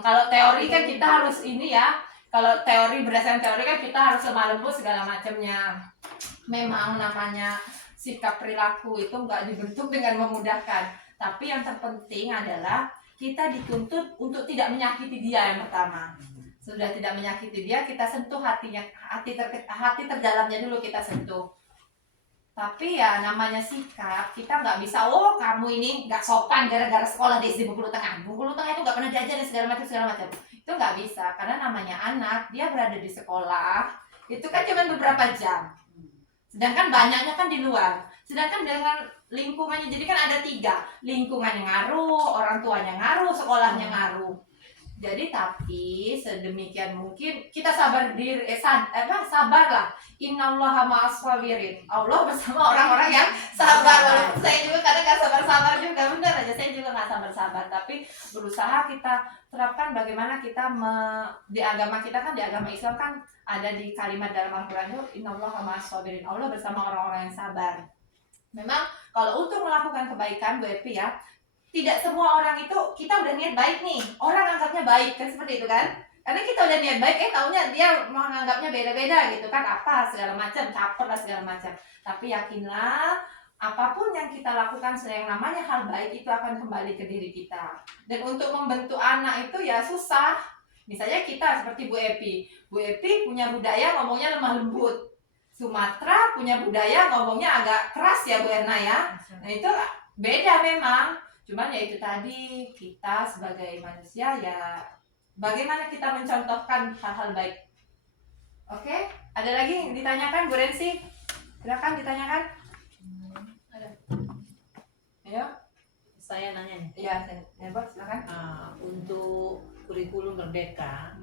Kalau teori kan kita harus ini ya, kalau teori berdasarkan teori kan kita harus lemah lembut segala macamnya. Memang namanya sikap perilaku itu nggak dibentuk dengan memudahkan, tapi yang terpenting adalah kita dituntut untuk tidak menyakiti dia. Yang pertama, sudah tidak menyakiti dia, kita sentuh hatinya, hati terdalamnya dulu kita sentuh. Tapi ya namanya sikap, kita nggak bisa, oh kamu ini nggak sopan gara-gara sekolah di SD Bengkulu Tengah. Bengkulu Tengah itu nggak pernah diajarin segala macam. Itu nggak bisa, karena namanya anak, dia berada di sekolah, itu kan cuma beberapa jam. Sedangkan banyaknya kan di luar. Sedangkan dengan lingkungannya, jadi kan ada 3, lingkungannya ngaruh, orang tuanya ngaruh, sekolahnya ngaruh. Jadi tapi sedemikian mungkin kita sabarlah. Innallaha ma'as sabirin. Allah bersama orang-orang yang sabar. Walaupun saya juga kadang nggak sabar-sabar juga, bener aja saya juga nggak sabar-sabar. Tapi berusaha kita terapkan bagaimana kita di agama kita kan, di agama Islam kan ada di kalimat dalam Al-Quran itu innallaha ma'as sabirin. Allah bersama orang-orang yang sabar. Memang kalau untuk melakukan kebaikan Bu Epi ya, tidak semua orang itu kita udah niat baik nih, orang anggapnya baik kan, seperti itu kan. Karena kita udah niat baik, taunya dia menganggapnya beda-beda gitu kan, apa segala macam, caper lah segala macam. Tapi yakinlah, apapun yang kita lakukan yang namanya hal baik itu akan kembali ke diri kita. Dan untuk membentuk anak itu ya susah. Misalnya kita seperti Bu Epi punya budaya ngomongnya lemah lembut. Sumatera punya budaya ngomongnya agak keras ya Bu Erna ya. Nah itu beda memang. Cuman ya itu tadi, kita sebagai manusia ya bagaimana kita mencontohkan hal-hal baik. Oke, ada lagi yang ditanyakan Bu Rensi? Silakan ditanyakan. Ada. Ayo. Saya nanya nih. Iya, silakan. Untuk kurikulum Merdeka,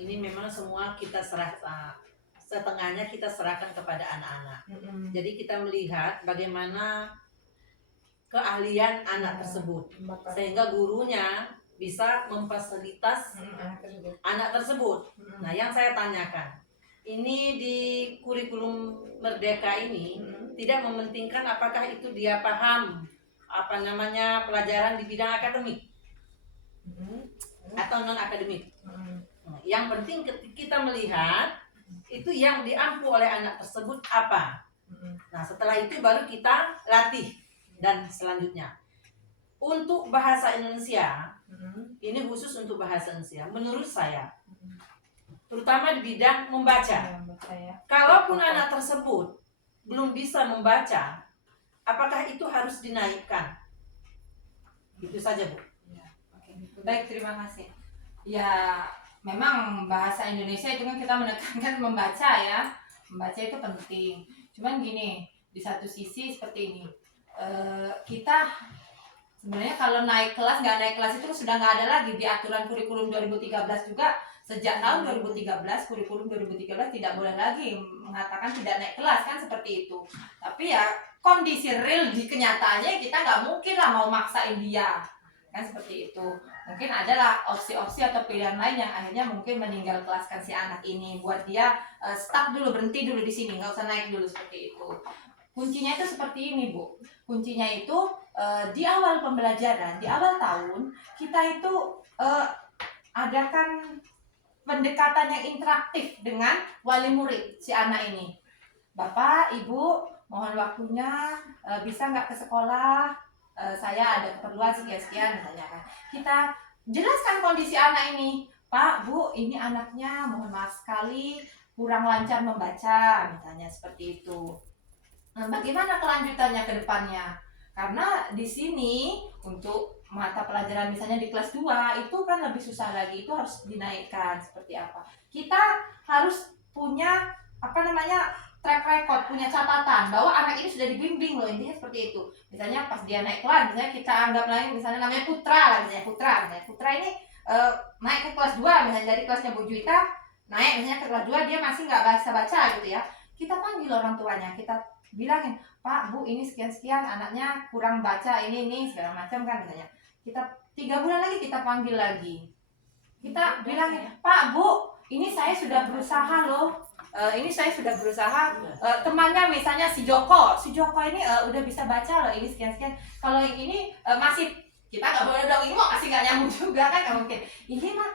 ini memang semua kita setengahnya kita serahkan kepada anak-anak. Jadi kita melihat bagaimana keahlian anak tersebut, sehingga gurunya bisa memfasilitas anak tersebut. Nah, yang saya tanyakan, ini di kurikulum Merdeka ini tidak mementingkan apakah itu dia paham pelajaran di bidang akademik atau non akademik. Yang penting kita melihat itu yang diampu oleh anak tersebut apa. Nah, setelah itu baru kita latih. Dan selanjutnya untuk bahasa Indonesia, ini khusus untuk bahasa Indonesia menurut saya, terutama di bidang membaca. Kalaupun anak tersebut belum bisa membaca, apakah itu harus dinaikkan? Itu saja Bu. Baik, terima kasih. Ya memang bahasa Indonesia itu kan kita menekankan membaca ya, membaca itu penting. Cuman gini, di satu sisi seperti ini, kita sebenarnya kalau naik kelas nggak naik kelas itu sudah nggak ada lagi di aturan kurikulum 2013 juga. Sejak tahun 2013 kurikulum 2013 tidak boleh lagi mengatakan tidak naik kelas kan, seperti itu. Tapi ya kondisi real di kenyataannya kita nggak mungkin lah mau maksain dia kan seperti itu. Mungkin adalah opsi-opsi atau pilihan lain yang akhirnya mungkin meninggal kelaskan si anak ini, buat dia stuck dulu, berhenti dulu di sini, nggak usah naik dulu seperti itu. Kuncinya itu seperti ini, Bu. Kuncinya itu di awal pembelajaran, di awal tahun kita itu adakan pendekatan yang interaktif dengan wali murid si anak ini. Bapak, Ibu, mohon waktunya bisa nggak ke sekolah? Saya ada keperluan sekian-sekian misalnya kan. Kita jelaskan kondisi anak ini. Pak, Bu, ini anaknya mohon maaf sekali kurang lancar membaca misalnya seperti itu. Nah, bagaimana kelanjutannya ke depannya? Karena di sini untuk mata pelajaran misalnya di kelas 2 itu kan lebih susah lagi, itu harus dinaikkan seperti apa. Kita harus punya track record, punya catatan bahwa anak ini sudah dibimbing loh, intinya seperti itu. Misalnya pas dia naik kelas, misalnya kita anggap lain misalnya namanya Putra lah, misalnya Putra ini naik ke kelas 2 misalnya dari kelasnya Bu Juwita, naik misalnya ke kelas 2 dia masih nggak baca gitu ya. Kita panggil orang tuanya, kita bilangin, Pak, Bu, ini sekian-sekian anaknya kurang baca ini segala macam kan misalnya. Kita 3 bulan lagi kita panggil lagi. Kita bilangin, Pak, Bu, ini saya sudah berusaha loh. Ini saya sudah berusaha, temannya misalnya si Joko ini udah bisa baca loh, ini sekian-sekian. Kalau yang ini masih, kita nggak boleh dong, ini mau masih nggak nyambung juga kan, nggak mungkin. Ini mah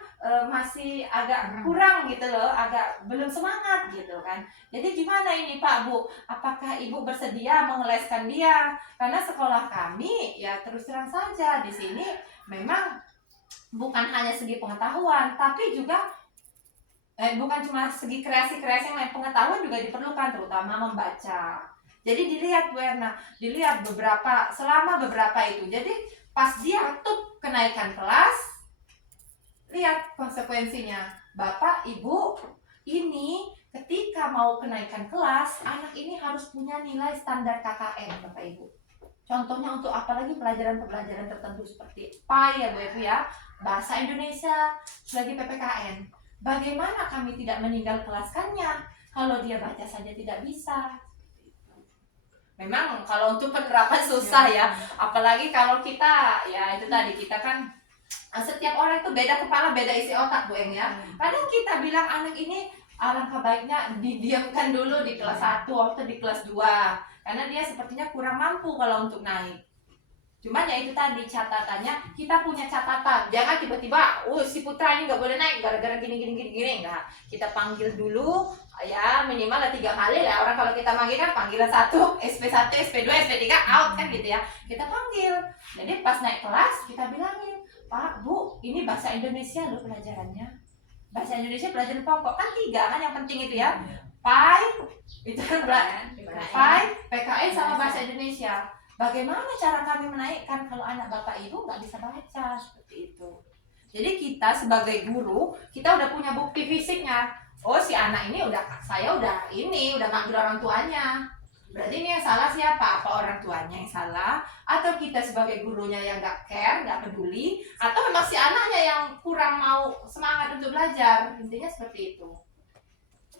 masih agak kurang gitu loh, agak belum semangat gitu kan. Jadi gimana ini Pak, Bu? Apakah Ibu bersedia mengeleskan dia? Karena sekolah kami ya terus terang saja di sini memang bukan hanya segi pengetahuan, tapi juga bukan cuma segi kreasi-kreasi yang lain, pengetahuan juga diperlukan, terutama membaca. Jadi dilihat Bu Erna, dilihat selama beberapa itu. Jadi pas dia tuh kenaikan kelas, lihat konsekuensinya. Bapak, Ibu, ini ketika mau kenaikan kelas, anak ini harus punya nilai standar KKM, Bapak Ibu. Contohnya untuk apalagi pelajaran-pelajaran tertentu seperti PAI ya Bu Ibu ya, Bahasa Indonesia, lagi PPKN. Bagaimana kami tidak meninggal kelaskannya kalau dia baca saja tidak bisa? Memang kalau untuk penerapan susah ya, apalagi kalau kita ya itu tadi, kita kan setiap orang itu beda kepala, beda isi otak Bu Eng ya. Kadang kita bilang anak ini alangkah baiknya didiamkan dulu di kelas 1 atau di kelas 2 karena dia sepertinya kurang mampu kalau untuk naik. Cuman ya itu tadi catatannya, kita punya catatan. Jangan tiba-tiba, si Putra ini nggak boleh naik gara-gara gini. Enggak. Kita panggil dulu, ya minimal 3 kali lah. Orang kalau kita manggil kan panggilan 1, SP1, SP2, SP3, out kan gitu ya. Kita panggil. Jadi pas naik kelas, kita bilangin, Pak, Bu, ini bahasa Indonesia loh pelajarannya. Bahasa Indonesia pelajaran pokok, kan 3 kan yang penting itu ya. PAI, itu kan PAI, PKN sama bahasa Indonesia. Bagaimana cara kami menaikkan kalau anak Bapak Ibu nggak bisa baca seperti itu? Jadi kita sebagai guru, kita udah punya bukti fisiknya. Oh si anak ini saya udah manggil orang tuanya. Berarti ini yang salah siapa? Apa orang tuanya yang salah? Atau kita sebagai gurunya yang nggak care, nggak peduli? Atau memang si anaknya yang kurang mau semangat untuk belajar? Intinya seperti itu.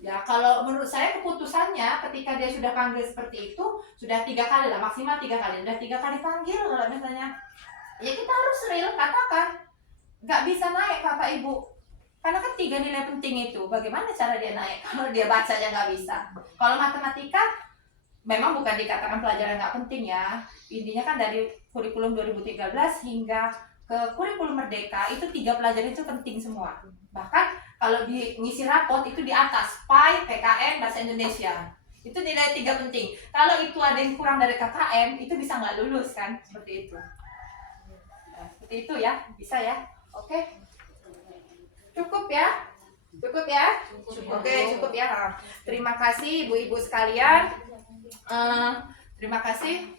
Ya kalau menurut saya keputusannya ketika dia sudah panggil seperti itu sudah 3 kali lah, maksimal 3 kali. Udah 3 kali panggil kalau misalnya, ya kita harus real katakan nggak bisa naik Bapak Ibu. Karena kan 3 nilai penting itu. Bagaimana cara dia naik kalau dia bacanya nggak bisa? Kalau matematika memang bukan dikatakan pelajaran nggak penting ya. Intinya kan dari kurikulum 2013 hingga ke kurikulum Merdeka itu 3 pelajaran itu penting semua. Bahkan kalau di ngisi rapot itu di atas PAI, PKN, Bahasa Indonesia. Itu nilai 3 penting. Kalau itu ada yang kurang dari KKM, itu bisa nggak lulus kan? Seperti itu. Nah, seperti itu ya, bisa ya. Oke. Cukup ya? Cukup ya? Oke, cukup ya. Terima kasih Ibu-ibu sekalian. Terima kasih.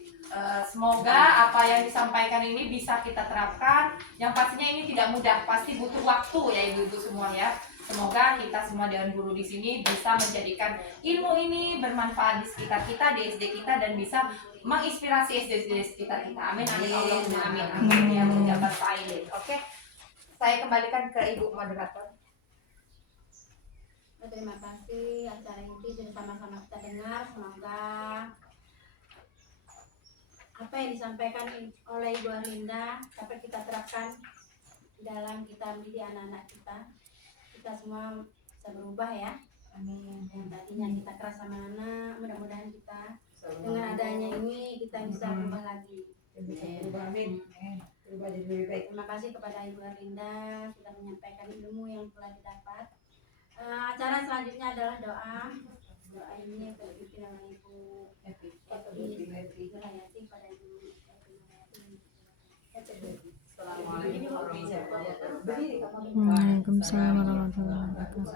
Semoga apa yang disampaikan ini bisa kita terapkan. Yang pastinya ini tidak mudah, pasti butuh waktu ya Ibu-ibu semua ya. Semoga kita semua Dewan Guru di sini bisa menjadikan ilmu ini bermanfaat di sekitar kita, di SD kita, dan bisa menginspirasi SD sekitar kita. Amin, amin, Allahumma amin. Amin ya menjabat fa'ilin. Oke, saya kembalikan ke Ibu Moderator. Terima kasih acara ini sudah sama-sama kita dengar. Semoga apa yang disampaikan oleh Ibu Arlinda dapat kita terapkan dalam kita mendidik anak-anak kita. Kita semua bisa berubah ya. Amin. Yang tadinya kita keras sama anak, mudah-mudahan kita dengan adanya ini kita bisa berubah lagi. Amin. Berubah jadi lebih baik. Terima kasih kepada Ibu Arlinda sudah menyampaikan ilmu yang telah didapat. Acara selanjutnya adalah doa. Doa ini akan dipimpin oleh Ibu Evi Wilayati pada Ibu Evi Wilayati. Assalamualaikum warahmatullahi wabarakatuh. Waalaikumsalam warahmatullahi wabarakatuh.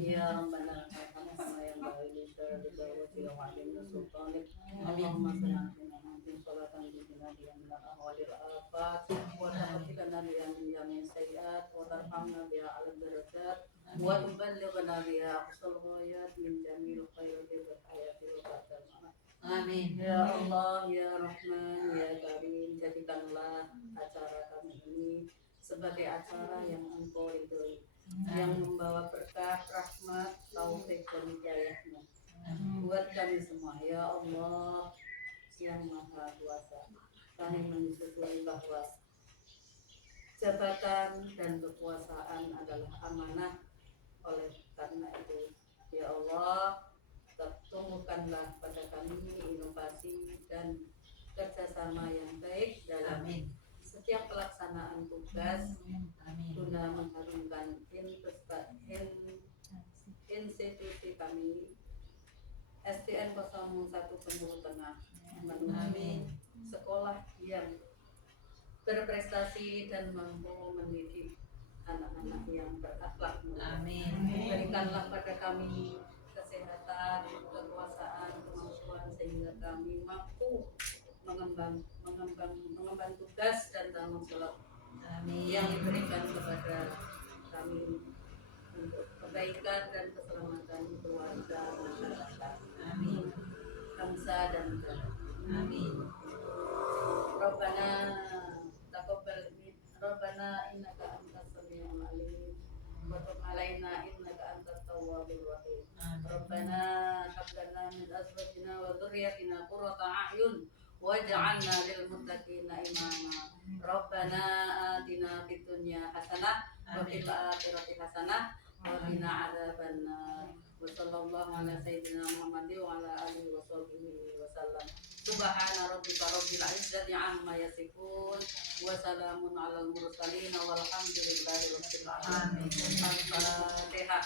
Ya Rabbana kami sama yang baik di sholati wa alim sultanik. Allahumma salli ala Muhammad sholatan bina diyan al-ahwalil afat wa taqabbal lana min sayyi'at wa tarhamna biha ala darajat wa tuballighna biha aqsal ghayat min jamil khairati fil hayati wa ba'dal mamat. Amin. Ya Allah, Ya Rahman, Ya Karim, jadikanlah acara kami ini sebagai acara yang Engkau ridhoi, yang membawa berkah, rahmat, taufik dan hidayah-Mu buat kami semua. Ya Allah yang Maha Kuasa, kami menyetujui bahwa jabatan dan kekuasaan adalah amanah. Oleh karena itu, ya Allah, tumbuhkanlah pada kami inovasi dan kerjasama yang baik dalam Amin. setiap pelaksanaan tugas Amin. guna mengharumkan institusi kami SDN 01 Bengkulu Tengah menuju Amin. sekolah yang berprestasi dan mampu mendidik anak-anak yang berakhlak mulia. Amin. Berikanlah pada kami kesehatan, kekuasaan, kemampuan sehingga kami mampu mengemban tugas dan tanggung jawab yang Amin. diberikan kepada kami untuk kebaikan dan keselamatan keluarga, masyarakat, Amin. bangsa dan negara. Amin. Rabbana taqabbal Rabbana innaka antas samiul alim wa tub alaina innaka antat tawwabur rahim. Rabbana hab lana min azwajina wa dhurriyyatina qurrata a'yun waj'alna lil muttaqina imama. Rabbana atina fid dunya hasanah wa fil akhirati hasanah wa qina adzabannar. Wa sallallahu ala sayyidina Muhammadin wa ala alihi wa sahbihi wa sallam. Subhana rabbika rabbil izzati amma yasifun wa salamun alal mursalin walhamdulillahi rabbil alamin. Al-Fatihah.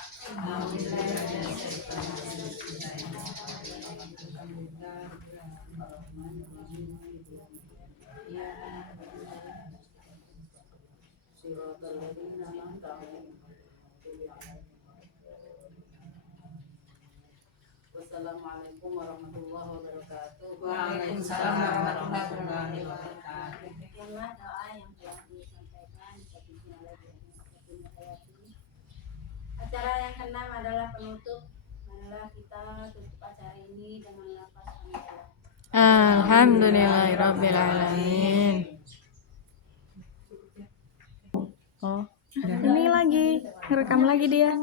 Wassalamualaikum warahmatullahi wabarakatuh. Waalaikumsalam warahmatullahi wabarakatuh. Demikianlah doa yang telah disampaikan dipimpin oleh Bu Evi Wilayati. Acara yang keenam adalah penutup. Marilah kita tutup acara ini dengan lafaz hamdalah. Alhamdulillahirabbil alamin. Oh, ini lagi, rekam lagi dia.